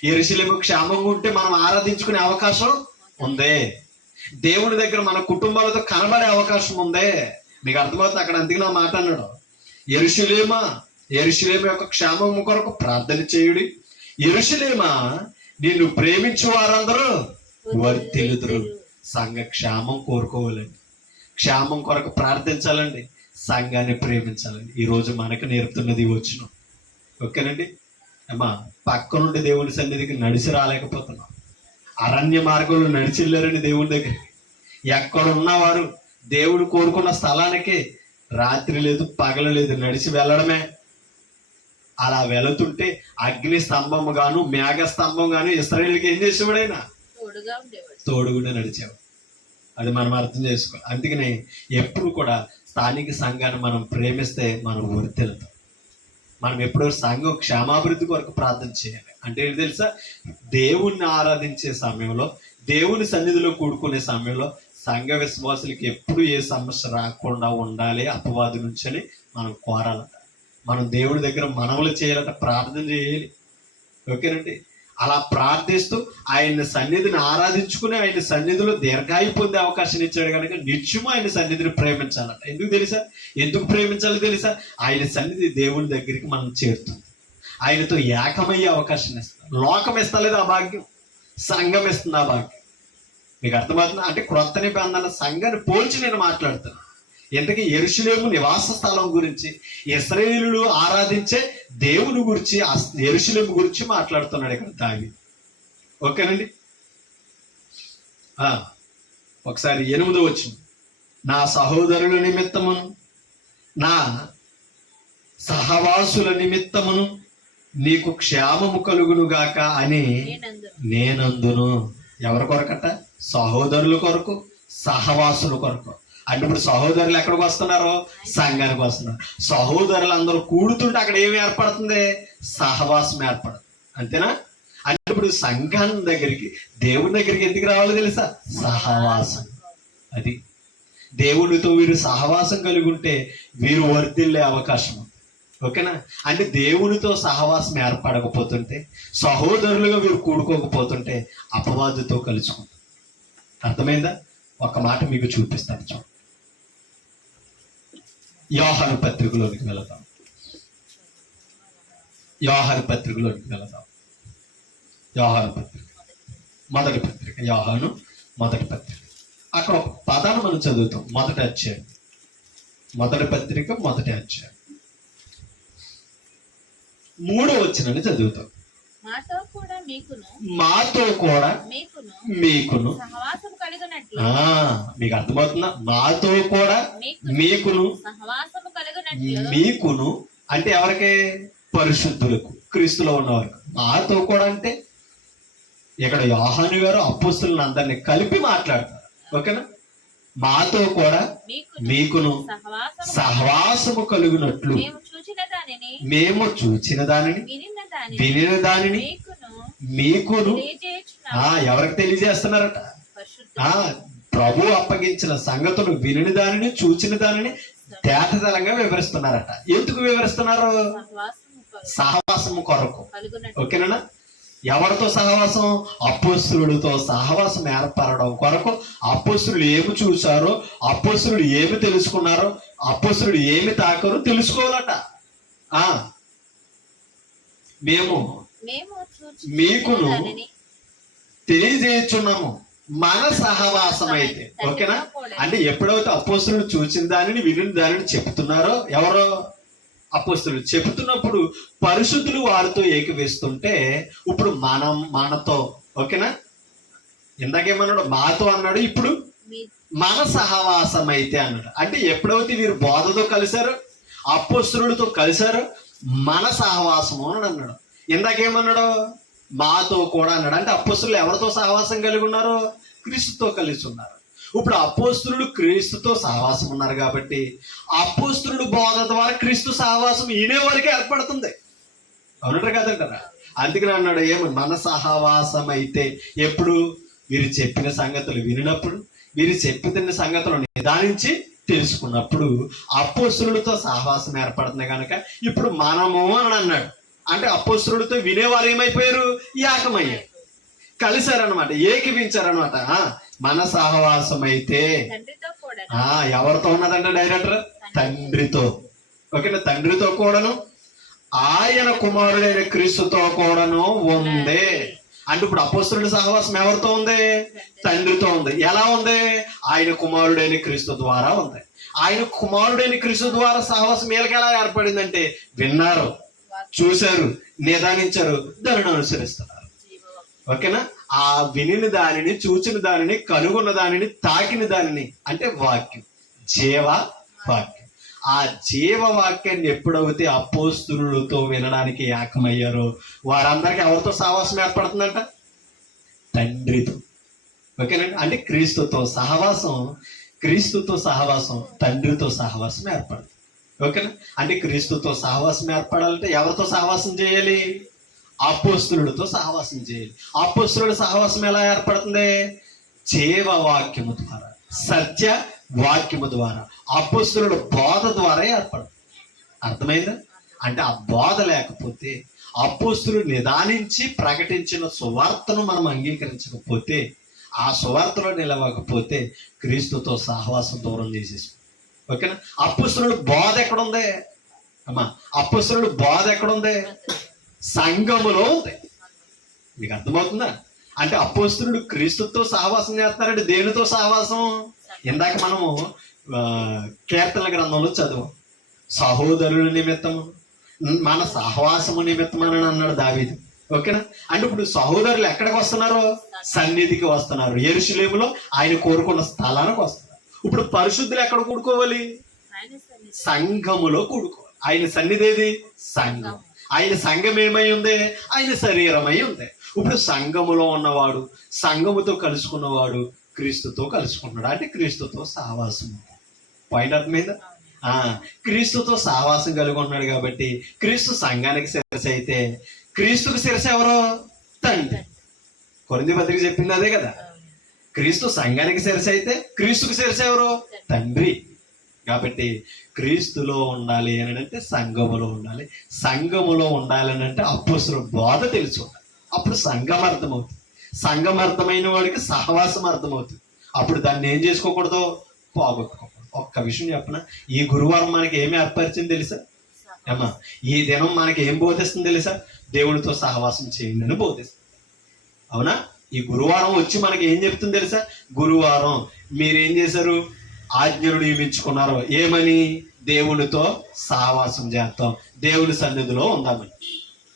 యెరూషలేము క్షేమంగా ఉంటే మనం ఆరాధించుకునే అవకాశం ఉందే, దేవుని దగ్గర మన కుటుంబాలతో కనబడే అవకాశం ఉందే. మీకు అర్థమవుతుంది అక్కడ. అందుకే నా మాట అన్నాడు, యెరూషలేమా, యెరూషలేము యొక్క క్షేమం కొరకు ప్రార్థన చేయుడి. యెరూషలేమా, నిన్ను ప్రేమించు వారందరూ వర్ధిల్లుదురు. సంఘ క్షేమం కోరుకోవాలండి, క్షేమం కొరకు ప్రార్థించాలండి, సంఘాన్ని ప్రేమించాలండి. ఈరోజు మనకు నేర్పుతున్నది వచనం. ఓకేనండి అమ్మా. పక్క నుండి దేవుని సన్నిధికి నడిచి రాలేకపోతున్నాం. అరణ్య మార్గంలో నడిచి వెళ్ళారండి దేవుని దగ్గరికి. ఎక్కడున్నవారు దేవుడు కోరుకున్న స్థలానికి రాత్రి లేదు, పగలు లేదు, నడిచి వెళ్ళడమే. అలా వెళుతుంటే అగ్ని స్తంభం గాను, మేఘ స్తంభం గాను ఇశ్రాయేలుకి ఏం చేసేవాడు? ఆయన తోడుగుండా నడిచేవాడు. అది మనం అర్థం చేసుకోవాలి. అందుకనే ఎప్పుడు కూడా స్థానిక సంఘాన్ని మనం ప్రేమిస్తే మనం వర్ధిల్లుతాం. మనం ఎప్పుడో సంఘం క్షేమాభివృద్ధి కొరకు ప్రార్థన చేయాలి. అంటే ఏంటి తెలుసా? దేవుణ్ణి ఆరాధించే సమయంలో, దేవుని సన్నిధిలో కూడుకునే సమయంలో సంఘ విశ్వాసులకి ఎప్పుడు ఏ సమస్య రాకుండా ఉండాలి అపవాది నుంచి అని మనం కోరాలట. మనం దేవుడి దగ్గర మనవులు చేయాలట, ప్రార్థన చేయాలి. ఓకేనండి. అలా ప్రార్థిస్తూ ఆయన సన్నిధిని ఆరాధించుకుని ఆయన సన్నిధిలో దీర్ఘాయు పొందే అవకాశం ఇచ్చాడు కనుక నిత్యము ఆయన సన్నిధిని ప్రేమించాలట. ఎందుకు తెలుసా? ఎందుకు ప్రేమించాలో తెలుసా? ఆయన సన్నిధి దేవుని దగ్గరికి మనం చేరుతుంది, ఆయనతో ఏకమయ్యే అవకాశం ఇస్తుంది. లోకం ఇస్తలేదు ఆ భాగ్యం, సంఘం ఇస్తుంది ఆ భాగ్యం. మీకు అర్థమవుతుందా? అంటే క్రొత్త నిబంధన సంఘాన్ని పోల్చి నేను మాట్లాడుతాను. ఎందుకంటే యెరూషలేము నివాస స్థలం గురించి, ఇశ్రాయేలులు ఆరాధించే దేవుని గురించి, యెరూషలేము గురించి మాట్లాడుతున్నాడు ఇక్కడ దావీదు. ఓకేనండి. ఒకసారి 8వ వచనం. నా సహోదరుల నిమిత్తమును, నా సహవాసుల నిమిత్తమును నీకు క్షేమము కలుగును గాక అని నేనందును. ఎవరి కొరకట? సహోదరుల కొరకు, సహవాసుల కొరకు. అంటే ఇప్పుడు సహోదరులు ఎక్కడికి వస్తున్నారు? సంఘానికి వస్తున్నారు. సహోదరులు అందరూ కూడుతుంటే అక్కడ ఏమి ఏర్పడుతుంది? సహవాసం ఏర్పడుతుంది. అంతేనా? అంటే ఇప్పుడు సంఘం దగ్గరికి, దేవుని దగ్గరికి ఎందుకు రావాలో తెలుసా? సహవాసం. అది దేవునితో వీరు సహవాసం కలిగి ఉంటే వీరు వర్ధిల్లే అవకాశం ఉంది. ఓకేనా? అంటే దేవునితో సహవాసం ఏర్పడకపోతుంటే, సహోదరులుగా వీరు కూడుకోకపోతుంటే అపవాదుతో కలుసుకుంటారు. అర్థమైందా? ఒక మాట మీకు చూపిస్తాను. చూడండి, యోహాను పత్రికలోనికి వెళదాం. యోహాను పత్రికలోనికి వెళదాం. యోహాను పత్రిక మొదటి పత్రిక, యోహాను మొదటి పత్రిక. అక్కడ ఒక పదాన్ని మనం చదువుతాం. మొదటి అధ్యాయం, మొదటి పత్రిక మొదటి అధ్యాయం 3వ వచనాన్ని చదువుతాం. మాతో కూడా మీకును మీకు అర్థమవుతుందా? మాతో కూడా మీకును అంటే ఎవరికి? పరిశుద్ధులకు, క్రీస్తులో ఉన్నవారికి. మాతో కూడా అంటే ఇక్కడ యోహాను గారు అపోస్తలులను అందరినీ కలిపి మాట్లాడతారు. ఓకేనా? మాతో కూడా మీకును సహవాసము కలుగునట్లు మేము చూచిన దానిని వినిన దానిని మీకును ఎవరికి తెలియజేస్తున్నారట? ప్రభు అప్పగించిన సంగతులు వినిన దానిని, చూచిన దానిని తేటతెల్లంగా వివరిస్తున్నారట. ఎందుకు వివరిస్తున్నారు? సహవాసము కొరకు. ఓకేనా? ఎవరితో సహవాసం? అపోస్తలులతో సహవాసం ఏర్పడడం కొరకు. అపోస్తలులు ఏమి చూశారో, అపోస్తలులు ఏమి తెలుసుకున్నారో, అపోస్తలులు ఏమి తాకారో తెలుసుకోవాలట. మేము మీకును తెలియజేయుచున్నాము మన సహవాసం అయితే. ఓకేనా? అంటే ఎప్పుడైతే అపోస్తలులు చూసిన దానిని, వినిన దానిని చెప్తున్నారో, ఎవరో అపోస్తలులు చెబుతున్నప్పుడు పరిశుద్ధులు వారితో ఏకవేస్తుంటే, ఇప్పుడు మనతో. ఓకేనా? ఇందాకేమన్నాడు? మాతో అన్నాడు. ఇప్పుడు మన సహవాసం అయితే అన్నాడు. అంటే ఎప్పుడైతే వీరు బోధతో కలిశారో, అపోస్తలులతో కలిశారో, మన సహవాసము అని అన్నాడు. ఇందాకేమన్నాడు? మాతో కూడా అన్నాడు. అంటే అపోస్తలులు ఎవరితో సహవాసం కలిగి ఉన్నారు? క్రీస్తుతో కలిసి ఉన్నారు. ఇప్పుడు అపోస్తలులు క్రీస్తుతో సహవాసం ఉన్నారు కాబట్టి అపోస్తలుడు బోధ ద్వారా క్రీస్తు సహవాసం ఈయనే వరకే ఏర్పడుతుంది. అవునంటారు కదంటారా? అందుకని అన్నాడు ఏమని? మన సహవాసం అయితే. ఎప్పుడు? వీరు చెప్పిన సంగతులు వినినప్పుడు, వీరు చెప్పిన సంగతులు నిదానించి తెలుసుకున్నప్పుడు అపోస్తలులతో సహవాసం ఏర్పడుతుంది కనుక ఇప్పుడు మనము అని అన్నాడు. అంటే అపోస్తలులతో వినేవారు ఏమైపోయారు? ఏకమయ్యారు, కలిశారనమాట, ఏకీవించారనమాట. మన సహవాసం అయితే ఎవరితో ఉన్నదంటే డైరెక్టర్ తండ్రితో. ఓకేనా? తండ్రితో కూడాను ఆయన కుమారుడైన క్రీస్తుతో కూడాను ఉంది. అంటే ఇప్పుడు అపోస్తలుల సహవాసం ఎవరితో ఉంది? తండ్రితో ఉంది. ఎలా ఉంది? ఆయన కుమారుడైన క్రీస్తు ద్వారా ఉంది. ఆయన కుమారుడైన క్రీస్తు ద్వారా సహవాసం వీళ్ళకి ఎలా ఏర్పడిందంటే విన్నారు, చూశారు, నిదానించారు, దానిని అనుసరిస్తున్నారు. ఓకేనా? ఆ వినిన దానిని, చూచిన దానిని, కనుగొన్న దానిని, తాకిన దానిని అంటే వాక్యం, జీవ వాక్యం. ఆ జీవ వాక్యాన్ని ఎప్పుడైతే అపోస్తలులతో వినడానికి ఏకమయ్యారో వారందరికీ ఎవరితో సహవాసం ఏర్పడుతుందంట? తండ్రితో. ఓకేనండి? అంటే క్రీస్తుతో సహవాసం తండ్రితో సహవాసం ఏర్పడుతుంది. ఓకేనా? అంటే క్రీస్తుతో సహవాసం ఏర్పడాలంటే ఎవరితో సహవాసం చేయాలి? అపోస్తలులతో సహవాసం చేయాలి. అపోస్తలుల సహవాసం ఎలా ఏర్పడుతుంది? జీవ వాక్యము ద్వారా, సత్య వాక్యము ద్వారా, అపోస్తలుల బోధ ద్వారా ఏర్పడుతుంది. అర్థమైందా? అంటే ఆ బోధ లేకపోతే, అపోస్తలులు నిదానించి ప్రకటించిన సువార్తను మనం అంగీకరించకపోతే, ఆ సువార్తలో నిలవకపోతే క్రీస్తుతో సహవాసం దూరం చేసేసి. ఓకేనా? అపోస్తలుల బోధ ఎక్కడుంది అమ్మా? అపోస్తలుల బోధ ఎక్కడుంది? సంఘములో ఉంది. మీకు అర్థమవుతుందా? అంటే అపోస్తలుడు క్రీస్తుతో సహవాసం చేస్తున్నారంటే దేనితో సహవాసం? ఇందాక మనము కీర్తనల గ్రంథంలో చదువు, సహోదరుల నిమిత్తము మన సహవాసము నిమిత్తం అని అన్నాడు దావీదు. ఓకేనా? అంటే ఇప్పుడు సహోదరులు ఎక్కడికి వస్తున్నారు? సన్నిధికి వస్తున్నారు. యెరూషలేములో ఆయన కోరుకున్న స్థలానికి వస్తున్నారు. ఇప్పుడు పరిశుద్ధులు ఎక్కడ కూడుకోవాలి? సంఘములో కూడుకోవాలి. ఆయన సన్నిధి ఏది? సంఘం. ఆయన సంఘం ఏమై ఉంది? ఆయన శరీరమై ఉంది. ఇప్పుడు సంఘములో ఉన్నవాడు సంఘముతో కలుసుకున్నవాడు క్రీస్తుతో కలుసుకున్నాడు, అంటే క్రీస్తుతో సహవాసం. పాయింట్ అర్థమైందా? క్రీస్తుతో సహవాసం కలిగి ఉన్నాడు కాబట్టి క్రీస్తు సంఘానికి శిరస్సు అయితే క్రీస్తుకు శిరస్సు ఎవరో? తండ్రి. కొరింథీ పత్రిక చెప్పింది అదే కదా. క్రీస్తు సంఘానికి శిరస్సు అయితే క్రీస్తుకు శిరస్సు ఎవరో? తండ్రి. కాబట్టి క్రీస్తులో ఉండాలి అని అంటే సంఘములో ఉండాలి, సంఘములో ఉండాలి అని అంటే అపోస్తలుల బోధ తెలుసు. అప్పుడు సంఘం అర్థమవుతుంది, సంఘం అర్థమైన వాడికి సహవాసం అర్థమవుతుంది. అప్పుడు దాన్ని ఏం చేసుకోకూడదు? పోగొట్టుకోకూడదు. ఒక్క విషయం చెప్పనా, ఈ గురువారం మనకి ఏమి ఏర్పరిచింది తెలుసా అమ్మా? ఈ దినం మనకి ఏం బోధిస్తుంది తెలుసా? దేవుడితో సహవాసం చేయండి అని బోధిస్తుంది. అవునా? ఈ గురువారం వచ్చి మనకి ఏం చెప్తుంది తెలుసా? గురువారం మీరేం చేశారు? ఆజ్ఞను నియమించుకున్నారు. ఏమని? దేవునితో సహవాసం చేస్తాం, దేవుని సన్నిధిలో ఉందామని.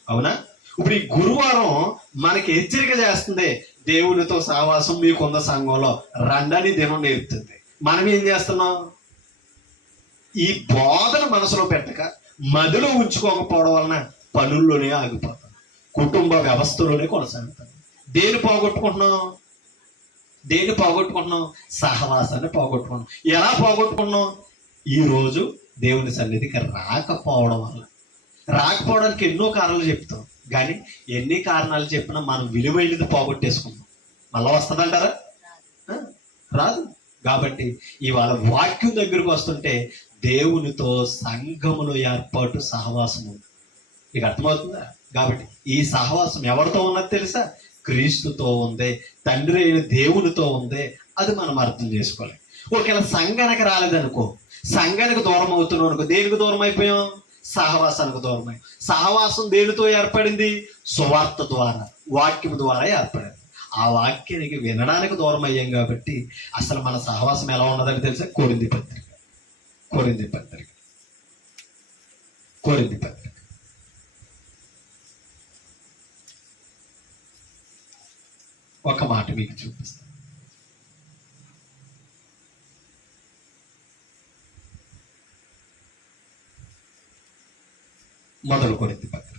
అవునా? ఇప్పుడు ఈ గురువారం మనకి హెచ్చరిక చేస్తుంది, దేవునితో సహవాసం మీకున్న సంఘంలో రండని దినం నేర్పుతుంది. మనం ఏం చేస్తున్నాం? ఈ బోధన మనసులో పెట్టక మదిలో ఉంచుకోకపోవడం వలన పనుల్లోనే ఆగిపోతాం, కుటుంబ వ్యవస్థలోనే కొనసాగుతాం. దేని పోగొట్టుకుంటున్నాం? సహవాసాన్ని పోగొట్టుకున్నాం. ఎలా పోగొట్టుకున్నాం? ఈ రోజు దేవుని సన్నిధికి రాకపోవడం వల్ల. రాకపోవడానికి ఎన్నో కారణాలు చెప్తాం, కానీ ఎన్ని కారణాలు చెప్పినా మనం విలువైనది పోగొట్టేసుకున్నాం. మళ్ళా వస్తుందంటారా? రాదు. కాబట్టి ఇవాళ వాక్యం దగ్గరకు వస్తుంటే దేవునితో సంఘములో ఏర్పాటు సహవాసం ఉంది. మీకు అర్థమవుతుందా? కాబట్టి ఈ సహవాసం ఎవరితో ఉన్నది తెలుసా? క్రీస్తుతో ఉంది, తండ్రి అయిన దేవునితో ఉంది. అది మనం అర్థం చేసుకోవాలి. ఒకవేళ సంఘానికి రాలేదనుకో, సంఘానికి దూరం అవుతున్నాం అనుకో, దేనికి దూరం అయిపోయాం? సహవాసానికి దూరం అయ్యాం. సహవాసం దేనితో ఏర్పడింది? సువార్త ద్వారా, వాక్యం ద్వారా ఏర్పడింది. ఆ వాక్యానికి వినడానికి దూరం అయ్యాం కాబట్టి అసలు మన సహవాసం ఎలా ఉన్నదని తెలుసా? కొరింథీ పత్రిక ఒక మాట మీకు చూపిస్తాను. మొదలు కొరింథీ పత్రిక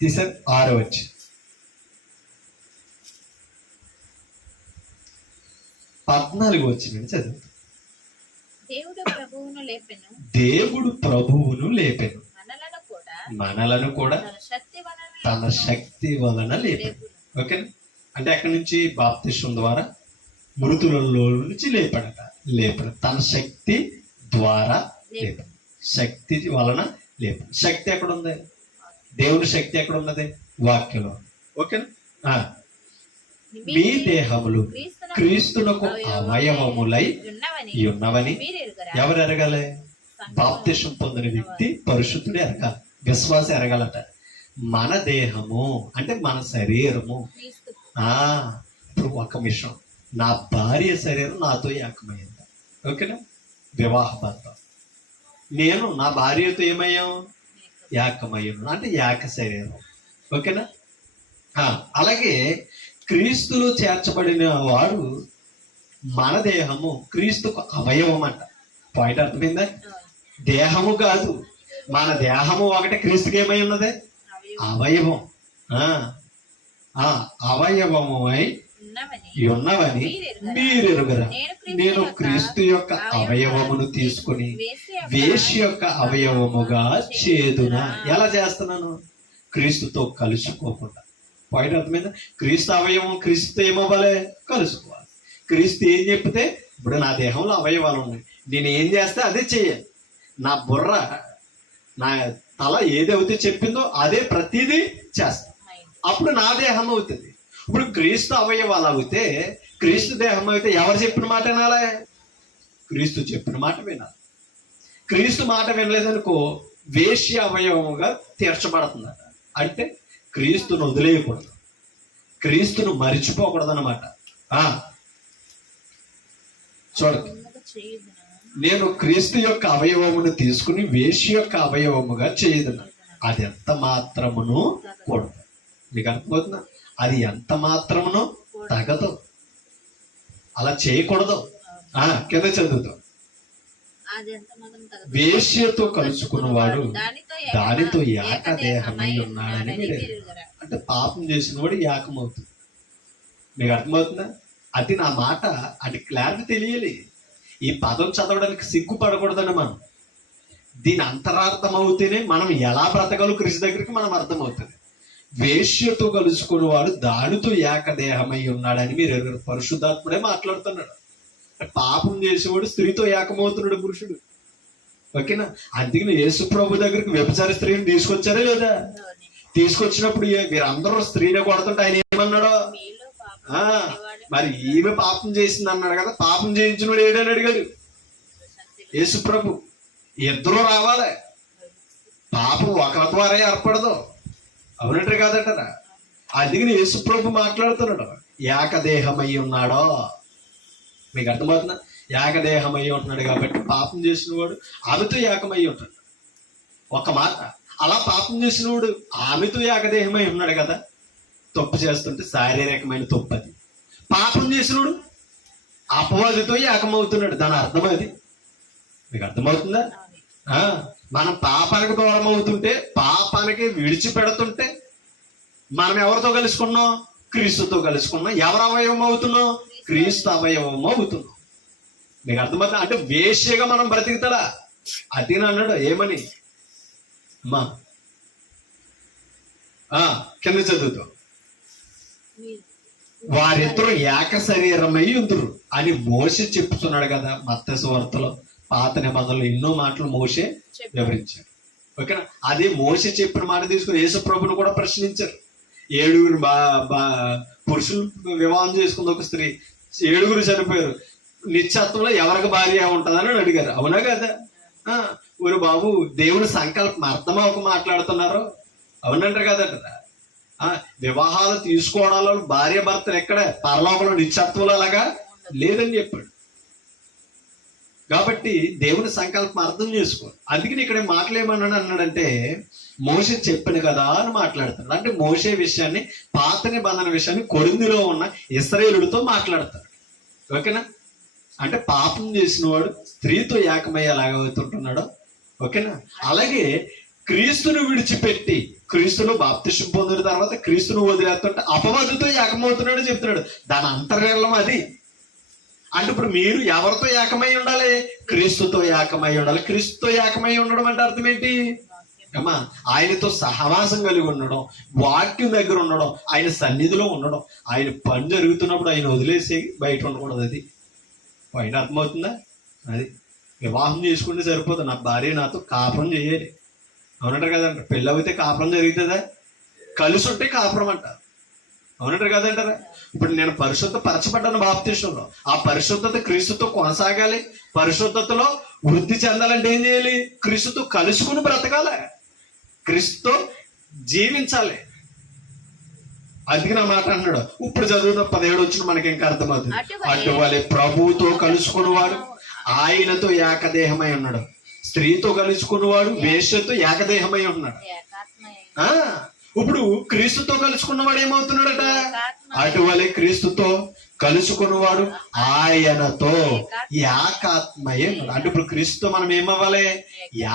తీసారు 6వ వచనం. 14వ వచనం చదువు. దేవుడు ప్రభువును లేపెను, మనలను కూడా తన శక్తి వలన లేపెను. ఓకేనా? అంటే అక్కడి నుంచి బాప్తిస్మం ద్వారా మృతులలో నుంచి లేపడు. తన శక్తి ద్వారా లేపడు, శక్తి వలన లేపడు. శక్తి ఎక్కడ ఉంది? దేవుని శక్తి ఎక్కడ ఉన్నది? వాక్యంలో. ఓకేనా? మీ దేహములు క్రీస్తునకు అవయవములై ఉన్నవని ఎవరు ఎరగాలి? బాప్తిస్మం పొందిన వ్యక్తి, పరిశుద్ధుడు ఎరగాలి, విశ్వాస ఎరగాలట. మన దేహము అంటే మన శరీరము. ఇప్పుడు ఒక విషయం, నా భార్య శరీరం నాతో ఏకమైంది. ఓకేనా? వివాహ బంధం. నేను నా భార్యతో ఏమయ్యాం? ఏకమయ్యాను, అంటే ఏక శరీరం. ఓకేనా? అలాగే క్రీస్తులో చేర్చబడిన వాడు, మన దేహము క్రీస్తుకు అవయవం అంట. పాయింట్ అర్థమైందా? దేహము కాదు, మన దేహము ఒకటి, క్రీస్తుకి ఏమై ఉన్నది? అవయవం. అవయవమై ఉన్నవని మీరెరుగరా. నేను క్రీస్తు యొక్క అవయవమును తీసుకుని వేశ్య యొక్క అవయవముగా చేదునా. ఎలా చేస్తున్నాను? క్రీస్తుతో కలుసుకోకుండా. పాయింట్ అర్థమైందా? క్రీస్తు అవయవం క్రీస్తుతో ఏమవ్వాలి? కలుసుకోవాలి. క్రీస్తు ఏం చెప్తే, ఇప్పుడు నా దేహంలో అవయవాలు ఉన్నాయి, నేను ఏం చేస్తే అదే చెయ్యాలి. నా బుర్ర, నా తల ఏదైతే చెప్పిందో అదే ప్రతిదీ చేస్తా. అప్పుడు నా దేహం అవుతుంది. ఇప్పుడు క్రీస్తు అవయవాలు అవుతే, క్రీస్తు దేహం అయితే ఎవరు చెప్పిన మాట వినాలి? క్రీస్తు చెప్పిన మాట వినాలి. క్రీస్తు మాట వినలేదనుకో, వేశ్య అవయవముగా తీర్చబడుతుందట. అంటే క్రీస్తును వదిలేయకూడదు, క్రీస్తును మరిచిపోకూడదు అన్నమాట. చూడండి, నేను క్రీస్తు యొక్క అవయవమును తీసుకుని వేశ్య యొక్క అవయవముగా చేయదును. అది ఎంత మాత్రమును కూడదు. మీకు అర్థమవుతుందా? అది ఎంత మాత్రమును తగదు. అలా చేయకూడదు. కింద చదువుతాం. అది ఎంత మాత్రం తగదు. వేశ్యతో కలుసుకున్నవాడు దానితో ఏకదేహమై ఏకదేహమై ఉన్నాడని ఉన్నాడని మీరు ఎరుగుదురా. అంటే పాపం చేసిన వాడు ఏకమవుతుంది. మీకు అర్థమవుతుందా? అది నా మాట, అది క్లారిటీ తెలియాలి. ఈ పదం చదవడానికి సిగ్గుపడకూడదని మనం దీని అంతరార్థం అవుతేనే మనం ఎలా బ్రతకాలో క్రీస్తు దగ్గరికి మనం అర్థమవుతుంది. వేశ్యతో కలుసుకున్నవాడు దానితో ఏకదేహమై ఉన్నాడని మీరు ఎరుగురు. పరిశుద్ధాత్ముడే మాట్లాడుతున్నాడు. పాపం చేసేవాడు స్త్రీతో ఏకమవుతున్నాడు పురుషుడు. ఓకేనా? అందుకని యేసు ప్రభు దగ్గరికి వ్యభిచార స్త్రీని తీసుకొచ్చారా లేదా? తీసుకొచ్చినప్పుడు మీరందరూ స్త్రీనే కొడుతుంటే ఆయన ఏమన్నాడు? మీలో పాపం లేనివాడు మరి ఈమె పాపం చేసింది అన్నాడు కదా. పాపం చేయించిన వాడు ఏడని అడిగాడు యేసు ప్రభు. ఇద్దరు రావాలి. పాపం ఒకరి ద్వారా ఏర్పడదు. అవునంటారు కాదంటారా? అందుకని యేసు ప్రభు మాట్లాడుతున్నాడు. ఏకదేహమై ఉన్నాడో మీకు అర్థమవుతుందా? ఏకదేహమై ఉంటున్నాడు కాబట్టి పాపం చేసిన వాడు ఆమెతో ఏకమై ఉంటాడు. ఒక మాట, అలా పాపం చేసిన వాడు ఆమెతో ఏకదేహమై ఉన్నాడు కదా. తప్పు చేస్తుంటే శారీరకమైన తప్పు అది. పాపం చేసినోడు అపవాదితో ఏకమవుతున్నాడు. దాని అర్థం అది. మీకు అర్థమవుతుందా? మనం పాపానికి దూరం అవుతుంటే, పాపానికి విడిచిపెడుతుంటే మనం ఎవరితో కలుసుకున్నాం? క్రీస్తుతో కలుసుకున్నాం. ఎవరు అవయవం అవుతున్నాం? క్రీస్తు అవయవం అవుతున్నాం. మీకు అర్థమవుతుందా? అంటే వేశ్యగా మనం బ్రతికుతాడా? అది అన్నాడు. ఏమని అమ్మా కింద చదువుతాం. వారిద్దరూ ఏక శరీరమై ఉందరు అని మోషే చెప్తున్నాడు కదా మత్తయి సువార్తలో. పాత నిబంధనలు ఎన్నో మాటలు మోషే వివరించాడు. ఓకేనా? అదే మోషే చెప్పిన మాట తీసుకుని యేసు ప్రభుని కూడా ప్రశ్నించారు. 7 పురుషులు వివాహం చేసుకుంది ఒక స్త్రీ, 7 చనిపోయారు. నిత్యత్వంలో ఎవరికి భార్య ఉంటుందని అడిగారు. అవునా కదా? ఊరు బాబు, దేవుని సంకల్పం అర్థమవక మాట్లాడుతున్నారు. అవునంటారు కదంటారా? వివాహాలు తీసుకోవడాలో భార్య భర్తలు ఎక్కడ పరలోకంలో నిత్యత్వంలో అలాగా లేదని చెప్పాడు. కాబట్టి దేవుని సంకల్పం అర్థం చేసుకో. అందుకని ఇక్కడ మాటలేమన్నాడు అన్నాడంటే మోషే చెప్పిన కదా అని మాట్లాడుతాడు. అంటే మోషే విషయాన్ని, పాత నిబంధన విషయాన్ని కొరింథీలో ఉన్న ఇశ్రాయేలుడితో మాట్లాడతాడు. ఓకేనా? అంటే పాపం చేసిన వాడు స్త్రీతో ఏకమై ఎలాగవుతుంటున్నాడో. ఓకేనా? అలాగే క్రీస్తును విడిచిపెట్టి క్రీస్తును బాప్తిసం పొందిన తర్వాత క్రీస్తును వదిలేస్తుంటే అపవాదితో ఏకమవుతున్నాడు చెప్తున్నాడు. దాని అంతర్గతం అది. అంటే ఇప్పుడు మీరు ఎవరితో ఏకమై ఉండాలి? క్రీస్తుతో ఏకమై ఉండాలి. క్రీస్తుతో ఏకమై ఉండడం అంటే అర్థం ఏంటి అమ్మా? ఆయనతో సహవాసం కలిగి ఉండడం, వాక్యం దగ్గర ఉండడం, ఆయన సన్నిధిలో ఉండడం, ఆయన పని జరుగుతున్నప్పుడు ఆయన వదిలేసి బయట ఉండకూడదు. అది పైన అర్థమవుతుందా? అది వివాహం చేసుకుంటే సరిపోతుంది. నా భార్య నాతో కాపురం చేయాలి. అవునంటారు కదంట. పెళ్ళి అయితే కాపురం జరుగుతుందా? కలిసి ఉంటే కాపురం అంటారు. అవునంటారు కదంటారా? ఇప్పుడు నేను పరిశుద్ధ పరచబడ్డాను బాప్తిసంలో. ఆ పరిశుద్ధత క్రీస్తుతో కొనసాగాలి. పరిశుద్ధతలో వృద్ధి చెందాలంటే ఏం చేయాలి? క్రీస్తుతో కలుసుకుని బ్రతకాలి, క్రీస్తుతో జీవించాలి. అందుకే నా మాట అన్నాడు. ఇప్పుడు చదువుతా 17 వచ్చిన మనకి ఇంకా అర్థమవుతుంది. అటువలే ప్రభువుతో కలుసుకున్నవాడు ఆయనతో ఏకదేహమై ఉన్నాడు. స్త్రీతో కలుసుకున్నవాడు వేశ్యతో ఏకదేహమై ఉన్నాడు. ఇప్పుడు క్రీస్తుతో కలుసుకున్నవాడు ఏమవుతున్నాడట? అటువలే క్రీస్తుతో కలుసుకున్నవాడు ఆయనతో ఏకాత్మయ్య ఉన్నాడు. అంటే ఇప్పుడు క్రీస్తుతో మనం ఏమవ్వాలి?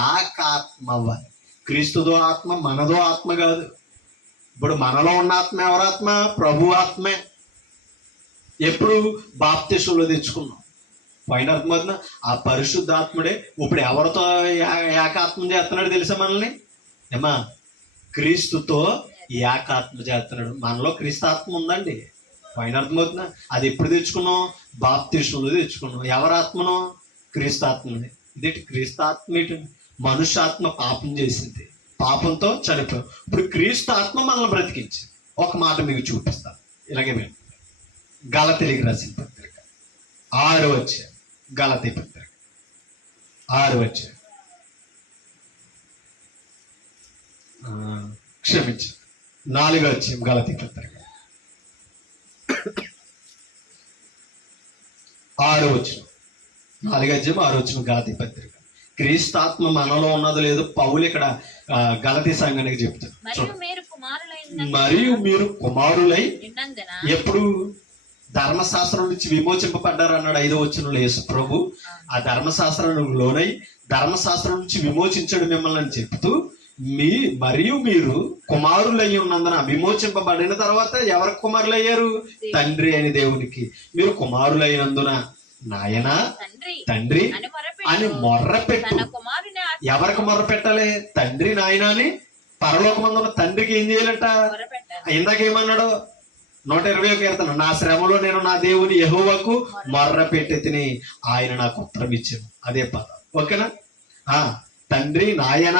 ఏకాత్మ అవ్వాలి. క్రీస్తుతో ఆత్మ, మనదో ఆత్మ కాదు. ఇప్పుడు మనలో ఉన్న ఆత్మ ఎవరాత్మ? ప్రభు ఆత్మే. ఎప్పుడు బాప్తిసంలో తెచ్చుకున్నాం. పైన అర్థమవుతుందా? ఆ పరిశుద్ధాత్ముడే ఇప్పుడు ఎవరితో ఏకాత్మ చేస్తున్నాడు తెలుసా మనల్ని? ఏమా? క్రీస్తుతో ఏకాత్మ చేస్తున్నాడు. మనలో క్రీస్తాత్మ ఉందండి. పైన అర్థమవుతుందా? అది ఎప్పుడు తెచ్చుకున్నాం? బాప్తిసంలో తెచ్చుకున్నాం. ఎవరాత్మను? క్రీస్తాత్మని. ఇదేంటి క్రీస్తాత్మ? ఏంటి? మనుష్యాత్మ పాపం చేసింది, పాపంతో చనిపోయాం. ఇప్పుడు క్రీస్తు ఆత్మ మనల్ని బ్రతికించి ఒక మాట మీకు చూపిస్తాను. ఇలాగే మేము గలతీయులకు రాసిన పత్రిక 6వ అధ్యాయం, గలతీ పత్రిక 6వ అధ్యాయం, క్షమించు 4వ అధ్యాయం గలతీ పత్రిక 6వ వచనం, 4వ అధ్యాయం 6వ వచనం గలతీ పత్రిక. క్రీస్తాత్మ మనలో ఉన్నదో లేదో పౌలు ఇక్కడ గలతీ సంఘానికి చెప్తారు. మరియు మీరు కుమారులై ఎప్పుడు ధర్మశాస్త్రం నుంచి విమోచింపబడ్డారు అన్నాడు 5వ వచనంలో యేసు ప్రభు. ఆ ధర్మశాస్త్రానికి లోనై ధర్మశాస్త్రం నుంచి విమోచించడు మిమ్మల్ని అని చెప్తూ మరియు మీరు కుమారులయ్యి ఉన్నందున విమోచింపబడిన తర్వాత ఎవరి కుమారులు అయ్యారు? తండ్రి అయిన దేవునికి. మీరు కుమారులైనందున నాయనా తండ్రి అని మొర్రపెట్టు. ఎవరికి మొర్ర పెట్టాలి? తండ్రి నాయన అని. పరలోకమందున్న తండ్రికి ఏం చేయాలంట? ఇందాకేమన్నాడు 120వ కీర్తన, నా శ్రమలో నేను నా దేవుని యెహోవాకు మొర్ర పెట్టి తిని ఆయన నాకు ఉత్తరం ఇచ్చాను. అదే పదం. ఓకేనా? తండ్రి నాయన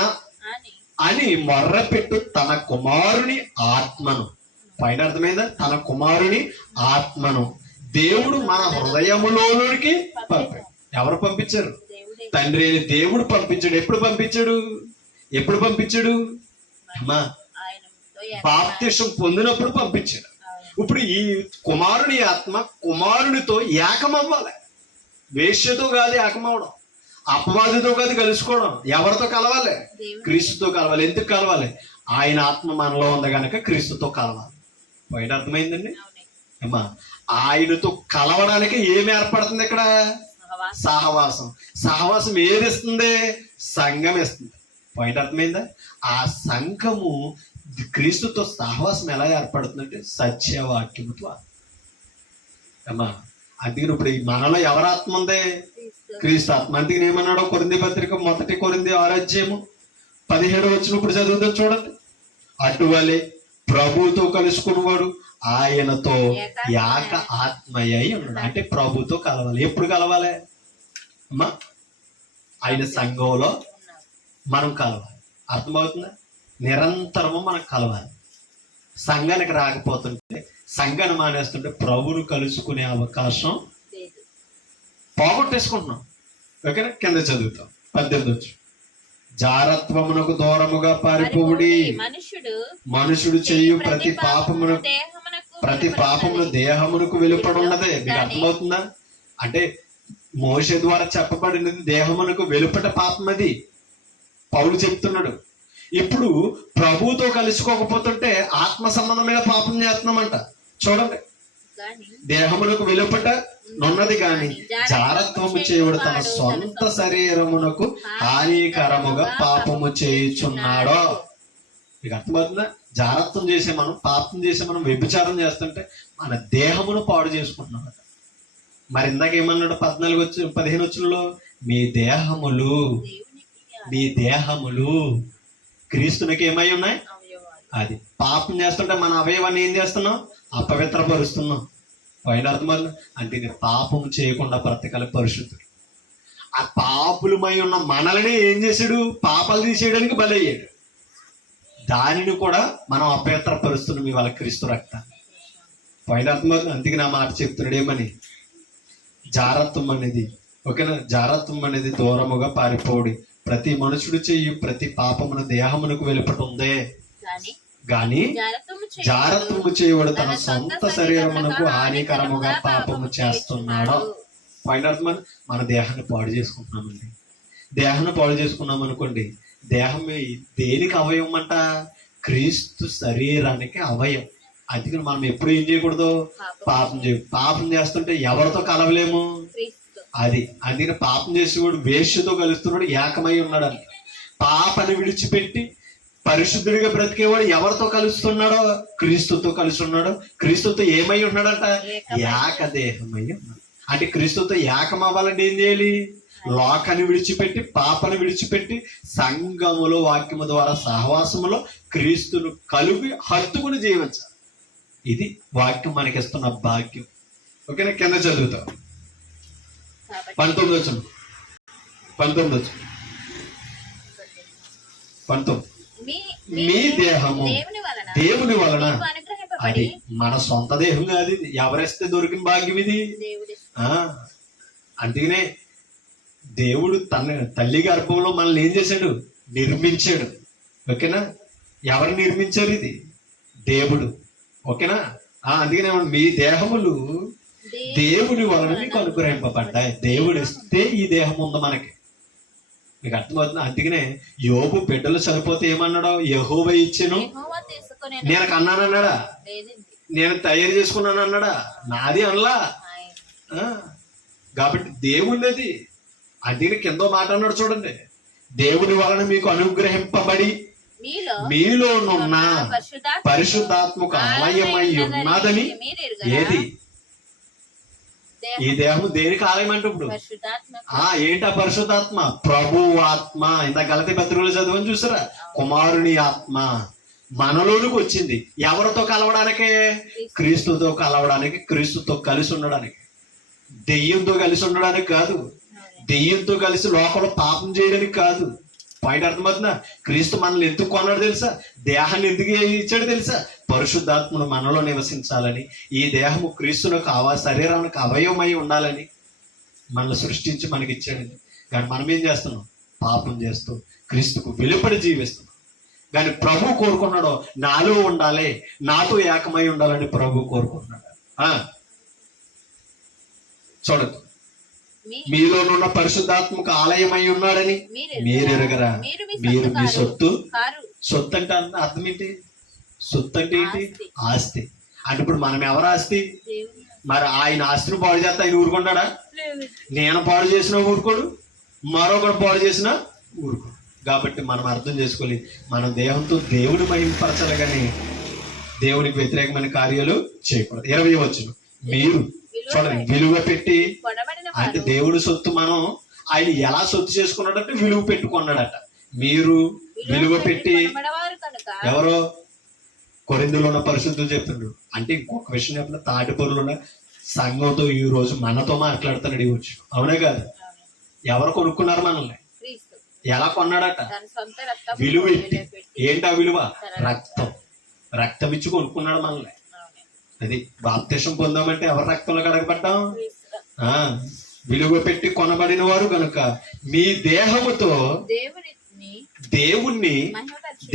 అని మొర్ర పెట్టు తన కుమారుని ఆత్మను. పైన అర్థమైందా? తన కుమారుని ఆత్మను దేవుడు మన హృదయములోనికి పంపాడు. ఎవరు పంపించారు? తండ్రి అయిన దేవుడు పంపించాడు. ఎప్పుడు పంపించాడు? అమ్మా బాప్తిసం పొందినప్పుడు పంపించాడు. ఇప్పుడు ఈ కుమారుని ఆత్మ కుమారునితో ఏకమవ్వాలి. వేశ్యతో కాదు ఏకమవడం, అపవాదితో కాదు కలుసుకోవడం. ఎవరితో కలవాలి? క్రీస్తుతో కలవాలి. ఎందుకు కలవాలి? ఆయన ఆత్మ మనలో ఉంది కనుక క్రీస్తుతో కలవాలి. బయట అర్థమైందండి అమ్మా. ఆయనతో కలవడానికి ఏమి ఏర్పడుతుంది ఇక్కడ? సహవాసం. సహవాసం ఏది ఇస్తుంది? సంఘం ఇస్తుంది. పాయింట్ అర్థమైందా? ఆ సంఘము క్రీస్తుతో సహవాసం ఎలా ఏర్పడుతుందంటే సత్యవాక్యము ద్వారా అమ్మా. అందుకని ఇప్పుడు మనలో ఎవరి ఆత్మ ఉంది? క్రీస్తు ఆత్మ. అందుకని ఏమన్నాడు? కొరింథీ పత్రిక 1 కొరింథీ 6:17 వచ్చినప్పుడు చదువుతాం చూడండి. అటువలే ప్రభువుతో కలుసుకున్నవాడు ఆయనతో యాక ఆత్మయ్య ఉన్నాడు. అంటే ప్రభుతో కలవాలి. ఎప్పుడు కలవాలి అమ్మా? ఆయన సంఘంలో మనం కలవాలి. అర్థమవుతుందా? నిరంతరము మనం కలవాలి. సంఘానికి రాకపోతుంటే, సంఘాన్ని మానేస్తుంటే ప్రభువును కలుసుకునే అవకాశం పోగొట్టేసుకుంటున్నాం. ఓకేనా? కింద చదువుతాం 18. జారత్వమునకు దూరముగా పారిపోవుడి. మనుషుడు చేయు ప్రతి పాపమును దేహమునకు వెలుపడున్నదే. మీకు అర్థమవుతుందా? అంటే మోషే ద్వారా చెప్పబడినది దేహమునకు వెలుపట పాపం. అది పౌలు చెప్తున్నాడు. ఇప్పుడు ప్రభువుతో కలుసుకోకపోతుంటే ఆత్మ సంబంధమైన పాపం చేస్తున్నామంట. చూడండి, దేహమునకు వెలుపట నున్నది గాని జారత్వము చేయడు తన సొంత శరీరమునకు హానికరముగా పాపము చేయుచున్నాడో. మీకు అర్థమవుతుందా? జారత్వం చేసే మనం, పాపం చేసే మనం, వ్యభిచారం చేస్తుంటే మన దేహమును పాడు చేసుకుంటున్నామట. మరి ఇందాక ఏమన్నాడు 15 వచనంలో? మీ దేహములు క్రీస్తునికి ఏమై ఉన్నాయి? అది పాపం చేస్తుంటే మన అవయవాన్ని ఏం చేస్తున్నాం? అపవిత్రపరుస్తున్నాం. పైన అర్థమవుతుంది. అంటే పాపం చేయకుండా బ్రతకాలి పరిశుద్ధుడు. ఆ పాపులమై ఉన్న మనల్ని ఏం చేశాడు? పాపాలు తీసేయడానికి బలయ్యాడు. దానిని కూడా మనం అపవిత్రపరుస్తున్నాం ఇవాళ క్రీస్తు రక్తాన్ని. పైన అర్థమవుతుంది. అందుకే నా మాట చెప్తున్నాడు ఏమని? జారత్వం అనేది, ఓకేనా? జారత్వం అనేది దూరముగా పారిపోడి. ప్రతి మనుషుడు చెయ్యి ప్రతి పాపమును దేహమునకు వెలుపటుందే గాని జారత్వము చేయవాడు తన సొంత శరీరమునకు హానికరముగా పాపము చేస్తున్నాడు. పైన మన దేహాన్ని పాడు చేసుకుంటున్నామండి. దేహాన్ని పాడు చేసుకున్నాం అనుకోండి, దేహం దేనికి అవయవం అంట? క్రీస్తు శరీరానికి అవయవం. అందుకని మనం ఎప్పుడు ఏం చేయకూడదు? పాపం చేస్తుంటే ఎవరితో కలవలేము. అది అందుకని పాపం చేసేవాడు వేశ్యతో కలుస్తున్నాడు, ఏకమై ఉన్నాడు అని. పాపని విడిచిపెట్టి పరిశుద్ధుడిగా బ్రతికేవాడు ఎవరితో కలుస్తున్నాడో? క్రీస్తుతో కలిసి ఉన్నాడు. క్రీస్తుతో ఏమై ఉన్నాడంట? ఏకదేహమై ఉన్నాడు. అంటే క్రీస్తుతో ఏకం అవ్వాలంటే ఏం చేయాలి? లోకాన్ని విడిచిపెట్టి, పాపను విడిచిపెట్టి, సంఘములో వాక్యము ద్వారా సహవాసములో క్రీస్తును కలిపి హత్తుకుని జీవించాలి. ఇది వాక్యం మనకిస్తున్న భాగ్యం. ఓకేనా? కింద చదువుతాం 19 మీ దేహము దేవుని వలన. అది మన సొంత దేహం కాదు. ఇది ఎవరిస్తే దొరికిన భాగ్యం ఇది. అందుకనే దేవుడు తన తల్లి గర్భంలో మనల్ని ఏం చేశాడు? నిర్మించాడు. ఓకేనా? ఎవరు నిర్మించారు? ఇది దేవుడు. ఓకేనా? అందుకనే మీ దేహములు దేవుని వలన మీకు అనుగ్రహింపబడ్డాయి. దేవుడు ఇస్తే ఈ దేహం ఉంది మనకి. మీకు అర్థమవుతుంది. అందుకనే యోబు బిడ్డలు చనిపోతే ఏమన్నాడో, యెహోవా ఇచ్చెను యెహోవా తీసుకునే నేను కన్నానన్నాడా, లేదండి నేను తయారు చేసుకున్నాను అన్నాడా, నాది అనలా. ఆయన కాబట్టి దేవుళ్ళది. అందుకని కింద మాట అన్నాడు చూడండి, దేవుని వలన మీకు అనుగ్రహింపబడి మీలో మీలోనున్న పరిశుద్ధాత్మ పరిశుద్ధాత్మక ఆలయమై ఉన్నదని. మీరు ఎరుగరా? ఏది దేహం ఈ దేహం దేనికి ఆలయం అంటే ఇప్పుడు పరిశుద్ధాత్మ ఏంటా పరిశుద్ధాత్మ? ప్రభు ఆత్మ. ఇంత గలతీ పత్రికలు చదవని చూసారా, కుమారుని ఆత్మ మనలోనికి వచ్చింది. ఎవరితో కలవడానికే? క్రీస్తుతో కలవడానికి, క్రీస్తుతో కలిసి ఉండడానికి. దెయ్యంతో కలిసి ఉండడానికి కాదు, దెయ్యంతో కలిసి లోకంలో పాపం చేయడానికి కాదు. పాయింట్ అర్థమవుతుందా? క్రీస్తు మనల్ని ఎందుకు కొన్నాడు తెలుసా? దేహాన్ని ఎందుకు ఇచ్చాడు తెలుసా? పరిశుద్ధాత్మను మనలో నివసించాలని. ఈ దేహము క్రీస్తులకు శరీరానికి అవయవమై ఉండాలని మనల్ని సృష్టించి మనకి ఇచ్చాడండి. కానీ మనం ఏం చేస్తున్నాం? పాపం చేస్తూ క్రీస్తుకు వెలుపడి జీవిస్తున్నాం. కానీ ప్రభు కోరుకున్నాడో నాలో ఉండాలి, నాతో ఏకమై ఉండాలని ప్రభు కోరుకున్నాడు. చూడదు, మీలోనున్న పరిశుద్ధాత్మక ఆలయమై ఉన్నాడని మీరు ఎరగరా? మీరు మీ సొత్తు. సొత్తు అంటే అర్థం ఏంటి? సొత్తు అంటే ఏంటి? ఆస్తి. అంటే ఇప్పుడు మనం ఎవరు ఆస్తి? మరి ఆయన ఆస్తిని పాడు చేస్తే ఆయన ఊరుకుంటాడా? నేను పాడు చేసినా ఊరుకోడు, మరొకరు పాడు చేసినా ఊరుకోడు. కాబట్టి మనం అర్థం చేసుకోవాలి, మనం దేహంతో దేవుని మహిమపరచాలి కానీ దేవునికి వ్యతిరేకమైన కార్యాలు చేయకూడదు. 20వ వచనం, మీరు చూడండి, విలువ పెట్టి. అంటే దేవుడి సొత్తు మనం ఆయన ఎలా సొత్తు చేసుకున్నాడంటే విలువ పెట్టుకున్నాడట. మీరు విలువ పెట్టి. ఎవరో కొరింథీలో ఉన్న పరిశుద్ధులు చెప్తున్నాడు. అంటే ఇంకొక విషయం చెప్పిన తాటిపొరులు ఉన్న సంఘంతో ఈ రోజు మనతో మాట్లాడుతున్నాడు ఈ వచ్చి. అవునే కాదు? ఎవరు కొనుక్కున్నారు మనల్ని? ఎలా కొన్నాడట? విలువ పెట్టి. ఏంటా విలువ? రక్తం. రక్తం ఇచ్చి కొనుక్కున్నాడు మనల్ని. అది బాప్తిసం పొందామంటే ఎవరి రక్తంలో కడగబడ్డాం? విలువ పెట్టి కొనబడిన వారు కనుక మీ దేహముతో దేవుణ్ణి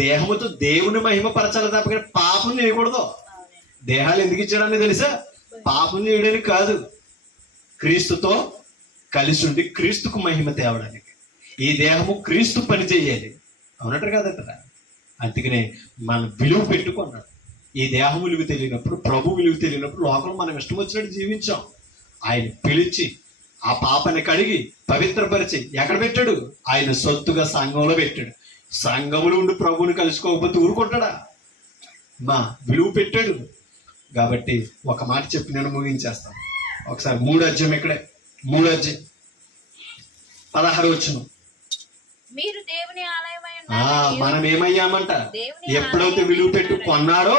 దేహముతో దేవుని మహిమపరచాలి తప్ప పాపం చేయకూడదు. దేహాలు ఎందుకు ఇచ్చాడని తెలుసా? పాపం చేయడానికి కాదు, క్రీస్తుతో కలిసి ఉండి క్రీస్తుకు మహిమ తేవడానికి. ఈ దేహము క్రీస్తు పని చేయాలి. అవునట్టు కాదట. అందుకనే మనం విలువ పెట్టుకున్నాడు. ఈ దేహం విలువ తెలియనప్పుడు, ప్రభు విలువ తెలియనప్పుడు లోకంలో మనం ఇష్టం వచ్చినట్టు జీవించాం. ఆయన పిలిచి ఆ పాపని కడిగి పవిత్రపరిచి ఎక్కడ పెట్టాడు? ఆయన సొత్తుగా సంఘంలో పెట్టాడు. సంఘములు ఉండి ప్రభువుని కలుసుకోకపోతే ఊరుకుంటాడా? మా విలువ పెట్టాడు. కాబట్టి ఒక మాట చెప్పి నేను ముగించేస్తాను. ఒకసారి 3వ అధ్యాయం ఇక్కడే, 3వ అధ్యాయం 16వ వచనం. మీరు దేవుని ఆలయమై మనం ఏమయ్యామంట? ఎప్పుడైతే విలువ పెట్టి కొన్నాడో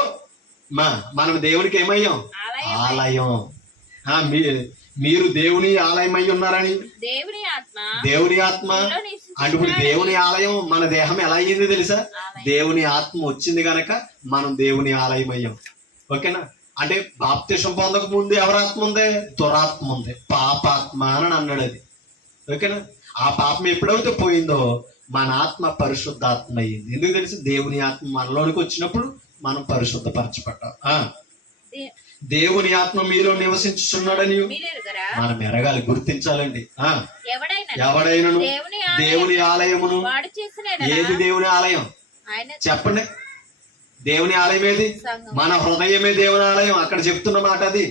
మనం దేవునికి ఏమయ్యాం? ఆలయం. మీరు దేవుని ఆలయమై ఉన్నారని. దేవుని ఆత్మ అంటే ఇప్పుడు దేవుని ఆలయం. మన దేహం ఎలా అయ్యింది తెలుసా? దేవుని ఆత్మ వచ్చింది గనక మనం దేవుని ఆలయం అయ్యాం. ఓకేనా? అంటే బాప్తిసం పొందక ముందు ఎవరి ఆత్మ ఉంది? దురాత్మ ఉంది, పాపాత్మ అని అన్నాడు. అది ఓకేనా? ఆ పాపం ఎప్పుడైతే పోయిందో మన ఆత్మ పరిశుద్ధాత్మ అయ్యింది. ఎందుకు తెలుసు? దేవుని ఆత్మ మనలోనికి వచ్చినప్పుడు మనం పరిశుద్ధపరచబడ్డాం. దేవుని ఆత్మ మీలో నివసించుచున్నాడని మనం ఎరగాలి, గుర్తించాలండి. ఎవడైనను దేవుని ఆలయమును. ఏది దేవుని ఆలయం? చెప్పండి. దేవుని ఆలయం ఏది? మన హృదయమే దేవుని ఆలయం. అక్కడ చెప్తున్న మాట అది.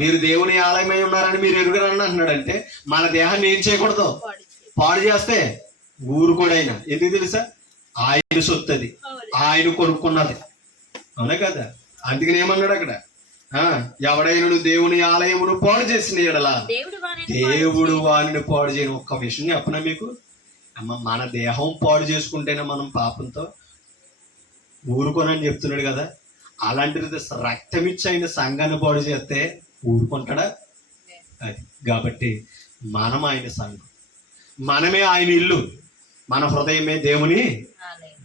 మీరు దేవుని ఆలయమై ఉన్నారని మీరు ఎరుగరని అంటున్నాడంటే మన దేహాన్ని ఏం చేయకూడదు? పాడు చేస్తే ఊరుకోడైనా. ఎందుకు తెలుసా? ఆయన సొత్తది, ఆయన కొనుక్కున్నది. అవునా కదా? అందుకని ఏమన్నాడు అక్కడ? ఎవడైనా దేవుని ఆలయమును పాడు చేసిన ఎడలా దేవుడు వారిని పాడు చేయని. ఒక్క విషయం చెప్పనా మీకు? మన దేహం పాడు చేసుకుంటేనే మనం పాపంతో ఊరుకోనని చెప్తున్నాడు కదా. అలాంటిది రక్తం ఇచ్చి ఆయన సంఘాన్ని పాడు చేస్తే ఊరుకుంటాడా? అది కాబట్టి మనం ఆయన సంఘం, మనమే ఆయన ఇల్లు, మన హృదయమే దేవుని.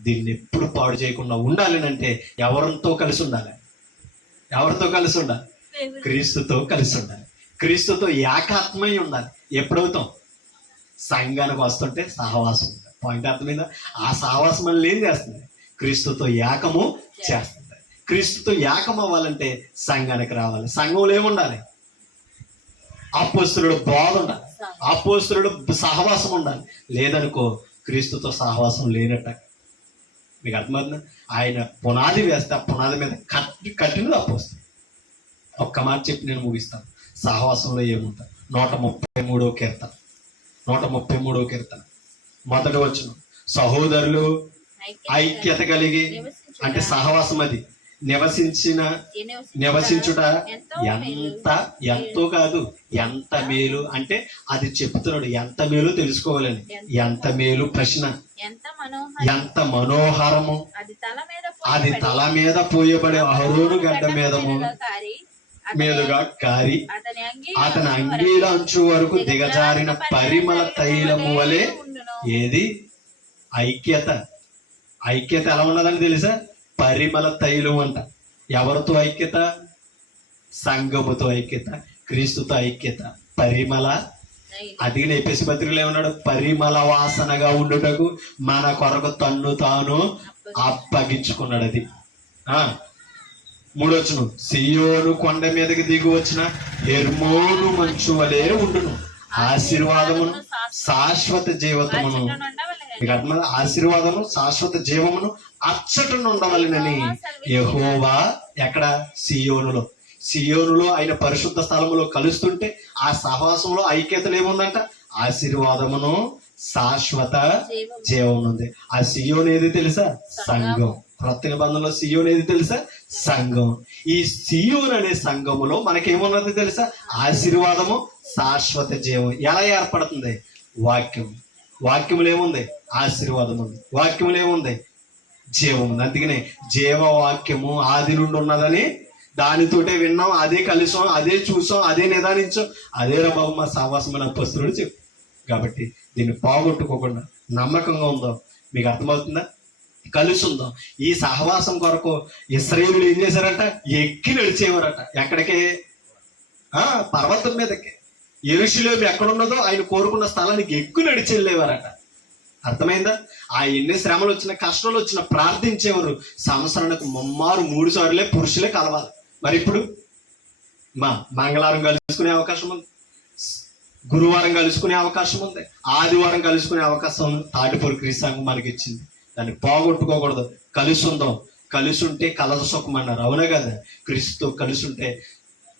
దీన్ని ఎప్పుడు పాడు చేయకుండా ఉండాలి అంటే ఎవరితో కలిసి ఉండాలి? ఎవరితో కలిసి ఉండాలి? క్రీస్తుతో కలిసి ఉండాలి. క్రీస్తుతో ఏకాత్మై ఉండాలి. ఎప్పుడవుతాం? సంఘానికి వస్తుంటే సహవాసం ఉండాలి. పాయింట్ అర్థమైందా? ఆ సహవాసం మనల్ని ఏం చేస్తుంది? క్రీస్తుతో ఏకము చేస్తుంది. క్రీస్తుతో ఏకం అవ్వాలంటే సంఘానికి రావాలి. సంఘంలో ఏముండాలి? అపోస్తలుడు బోధ ఉండాలి, అపోస్తలుడు సహవాసం ఉండాలి. లేదనుకో క్రీస్తుతో సహవాసం లేనట్ట. మీకు అర్థమవుతుందా? ఆయన పునాది వేస్తే ఆ పునాది మీద కట్టినది అపోస్తలుడు. ఒక్క మాట చెప్పి నేను ముగిస్తాను. సహవాసంలో ఏముంటుంది? 133వ కీర్తన 133వ కీర్తన మొదటి వచనం, సహోదరులు ఐక్యత కలిగి, అంటే సహవాసం, అది నివసించుట ఎంతో కాదు, ఎంత మేలు. అంటే అది చెప్తున్నాడు, ఎంత మేలు తెలుసుకోవాలని. ఎంత మేలు ప్రశ్న, ఎంత మనోహరము, అది తల మీద పోయబడే అహరోను గడ్డ మీదుగా కారి అతని అంగీల అంచు వరకు దిగజారిన పరిమళ తైలము వలె. ఏది? ఐక్యత. ఐక్యత ఎలా ఉన్నదని తెలుసా? పరిమళ తైలం అంట. ఎవరితో ఐక్యత? సంఘముతో ఐక్యత, క్రీస్తుతో ఐక్యత, పరిమళ. అది ఎఫెసీ పత్రికలో ఏమన్నాడు? పరిమళ వాసనగా ఉండుటకు మన కొరకు తన్ను తాను అప్పగించుకున్నాడు. అది 3వ వచనం, సియోను కొండ మీదకి దిగి వచ్చిన హెర్మోను మంచు వలె ఉండును, ఆశీర్వాదమును శాశ్వత జీవత్వమును. ఆశీర్వాదము శాశ్వత జీవమును అచ్చటను ఉండవలెనని యెహోవా. ఎక్కడ? సియోనులో ఆయన పరిశుద్ధ స్థలములో కలుస్తుంటే ఆ సహవాసంలో ఐక్యతలు ఏముందంట? ఆశీర్వాదమును శాశ్వత జీవం ఉంది. ఆ సియోను ఏది తెలుసా? సంఘం. క్రొత్త నిబంధనలో సియోను ఏది తెలుసా? సంఘం. ఈ సియోను అనే సంఘములో మనకేమున్నది తెలుసా? ఆశీర్వాదము, శాశ్వత జీవం. ఎలా ఏర్పడుతుంది? వాక్యములు ఏముంది? ఆశీర్వాదం ఉంది. వాక్యములు ఏముంది? జీవం ఉంది. అందుకనే జీవవాక్యము ఆది నుండి ఉన్నదని దానితోటే విన్నాం, అదే కలిసాం, అదే చూసాం, అదే నిదానించాం, అదే బాబు మా సహవాసమైన అపోస్తలుడు చెప్పు. కాబట్టి దీన్ని పోగొట్టుకోకుండా నమ్మకంగా ఉందాం. మీకు అర్థమవుతుందా? కలిసి ఉందాం. ఈ సహవాసం కొరకు ఇశ్రాయేలులు ఏం చేశారట? ఎక్కి నడిచేవారట. ఎక్కడికి? పర్వతం మీదకి. యెరూషలేము ఎక్కడున్నదో ఆయన కోరుకున్న స్థలానికి ఎక్కువ నడిచి వెళ్ళేవారట. అర్థమైందా? ఆ ఎన్ని శ్రమలు వచ్చిన, కష్టాలు వచ్చిన ప్రార్థించేవారు. సంవత్సరానికి 3 సార్లే పురుషులే కలవాలి. మరి ఇప్పుడు మంగళవారం కలుసుకునే అవకాశం ఉంది, గురువారం కలుసుకునే అవకాశం ఉంది, ఆదివారం కలుసుకునే అవకాశం ఉంది. తాటిపూర్ క్రీస్తు సంఘం మనకి ఇచ్చింది. దాన్ని పోగొట్టుకోకూడదు. కలిసి ఉందాం. కలిసి ఉంటే కలస సుఖం అన్నారు. అవునా కదా? క్రీస్తుతో కలిసి ఉంటే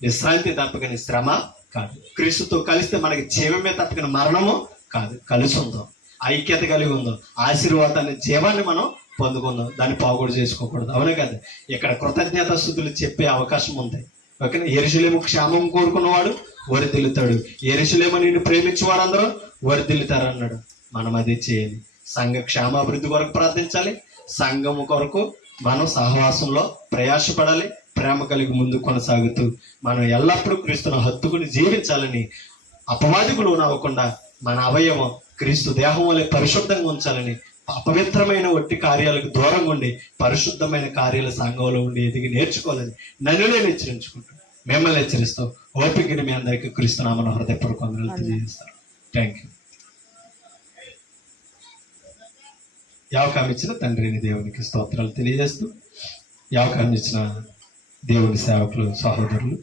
విశ్రాంతి తప్పకని శ్రమ కాదు. క్రీస్తుతో కలిస్తే మనకి జీవమే తప్పకని మరణము కాదు. కలిసి ఉందాం, ఐక్యత కలిగి ఉందాం, ఆశీర్వాదాన్ని, జీవాన్ని మనం పొందుకుందాం. దాన్ని పోగొట్టు చేసుకోకూడదు. అవునా కదా? ఇక్కడ కృతజ్ఞతా స్తుతులు చెప్పే అవకాశం ఉంది. ఓకేనా? యెరూషలేము క్షేమం కోరుకున్నవాడు వర్ధిల్లుతాడు, యెరూషలేము నిన్ను ప్రేమించే వారందరూ వర్ధిల్లుతారు అన్నాడు. మనం అదే చేయాలి. సంఘ క్షేమాభివృద్ధి కొరకు ప్రార్థించాలి. సంఘము కొరకు మనం సహవాసంలో ప్రయాసపడాలి. ప్రేమ కలిగి ముందు కొనసాగుతూ మనం ఎల్లప్పుడూ క్రీస్తును హత్తుకుని జీవించాలని, అపవాదికి లోనవ్వకుండా మన అవయవం క్రీస్తు దేహం వలె పరిశుద్ధంగా ఉంచాలని, అపవిత్రమైన ఒట్టి కార్యాలకు దూరంగా ఉండి పరిశుద్ధమైన కార్యాల సంఘంలో ఉండి ఎదిగి నేర్చుకోవాలని నన్ను నేను హెచ్చరించుకుంటాను. మిమ్మల్ని హెచ్చరిస్తూ ఓపికని మీ అందరికీ క్రీస్తు నామమున హృదయపూర్వక వందనాలు తెలియజేస్తాను. Thank you. అవకాశం ఇచ్చిన తండ్రిని దేవునికి స్తోత్రాలు తెలియజేస్తూ, అవకాశం ఇచ్చిన దేవుని సేవకులు, సహోదరులు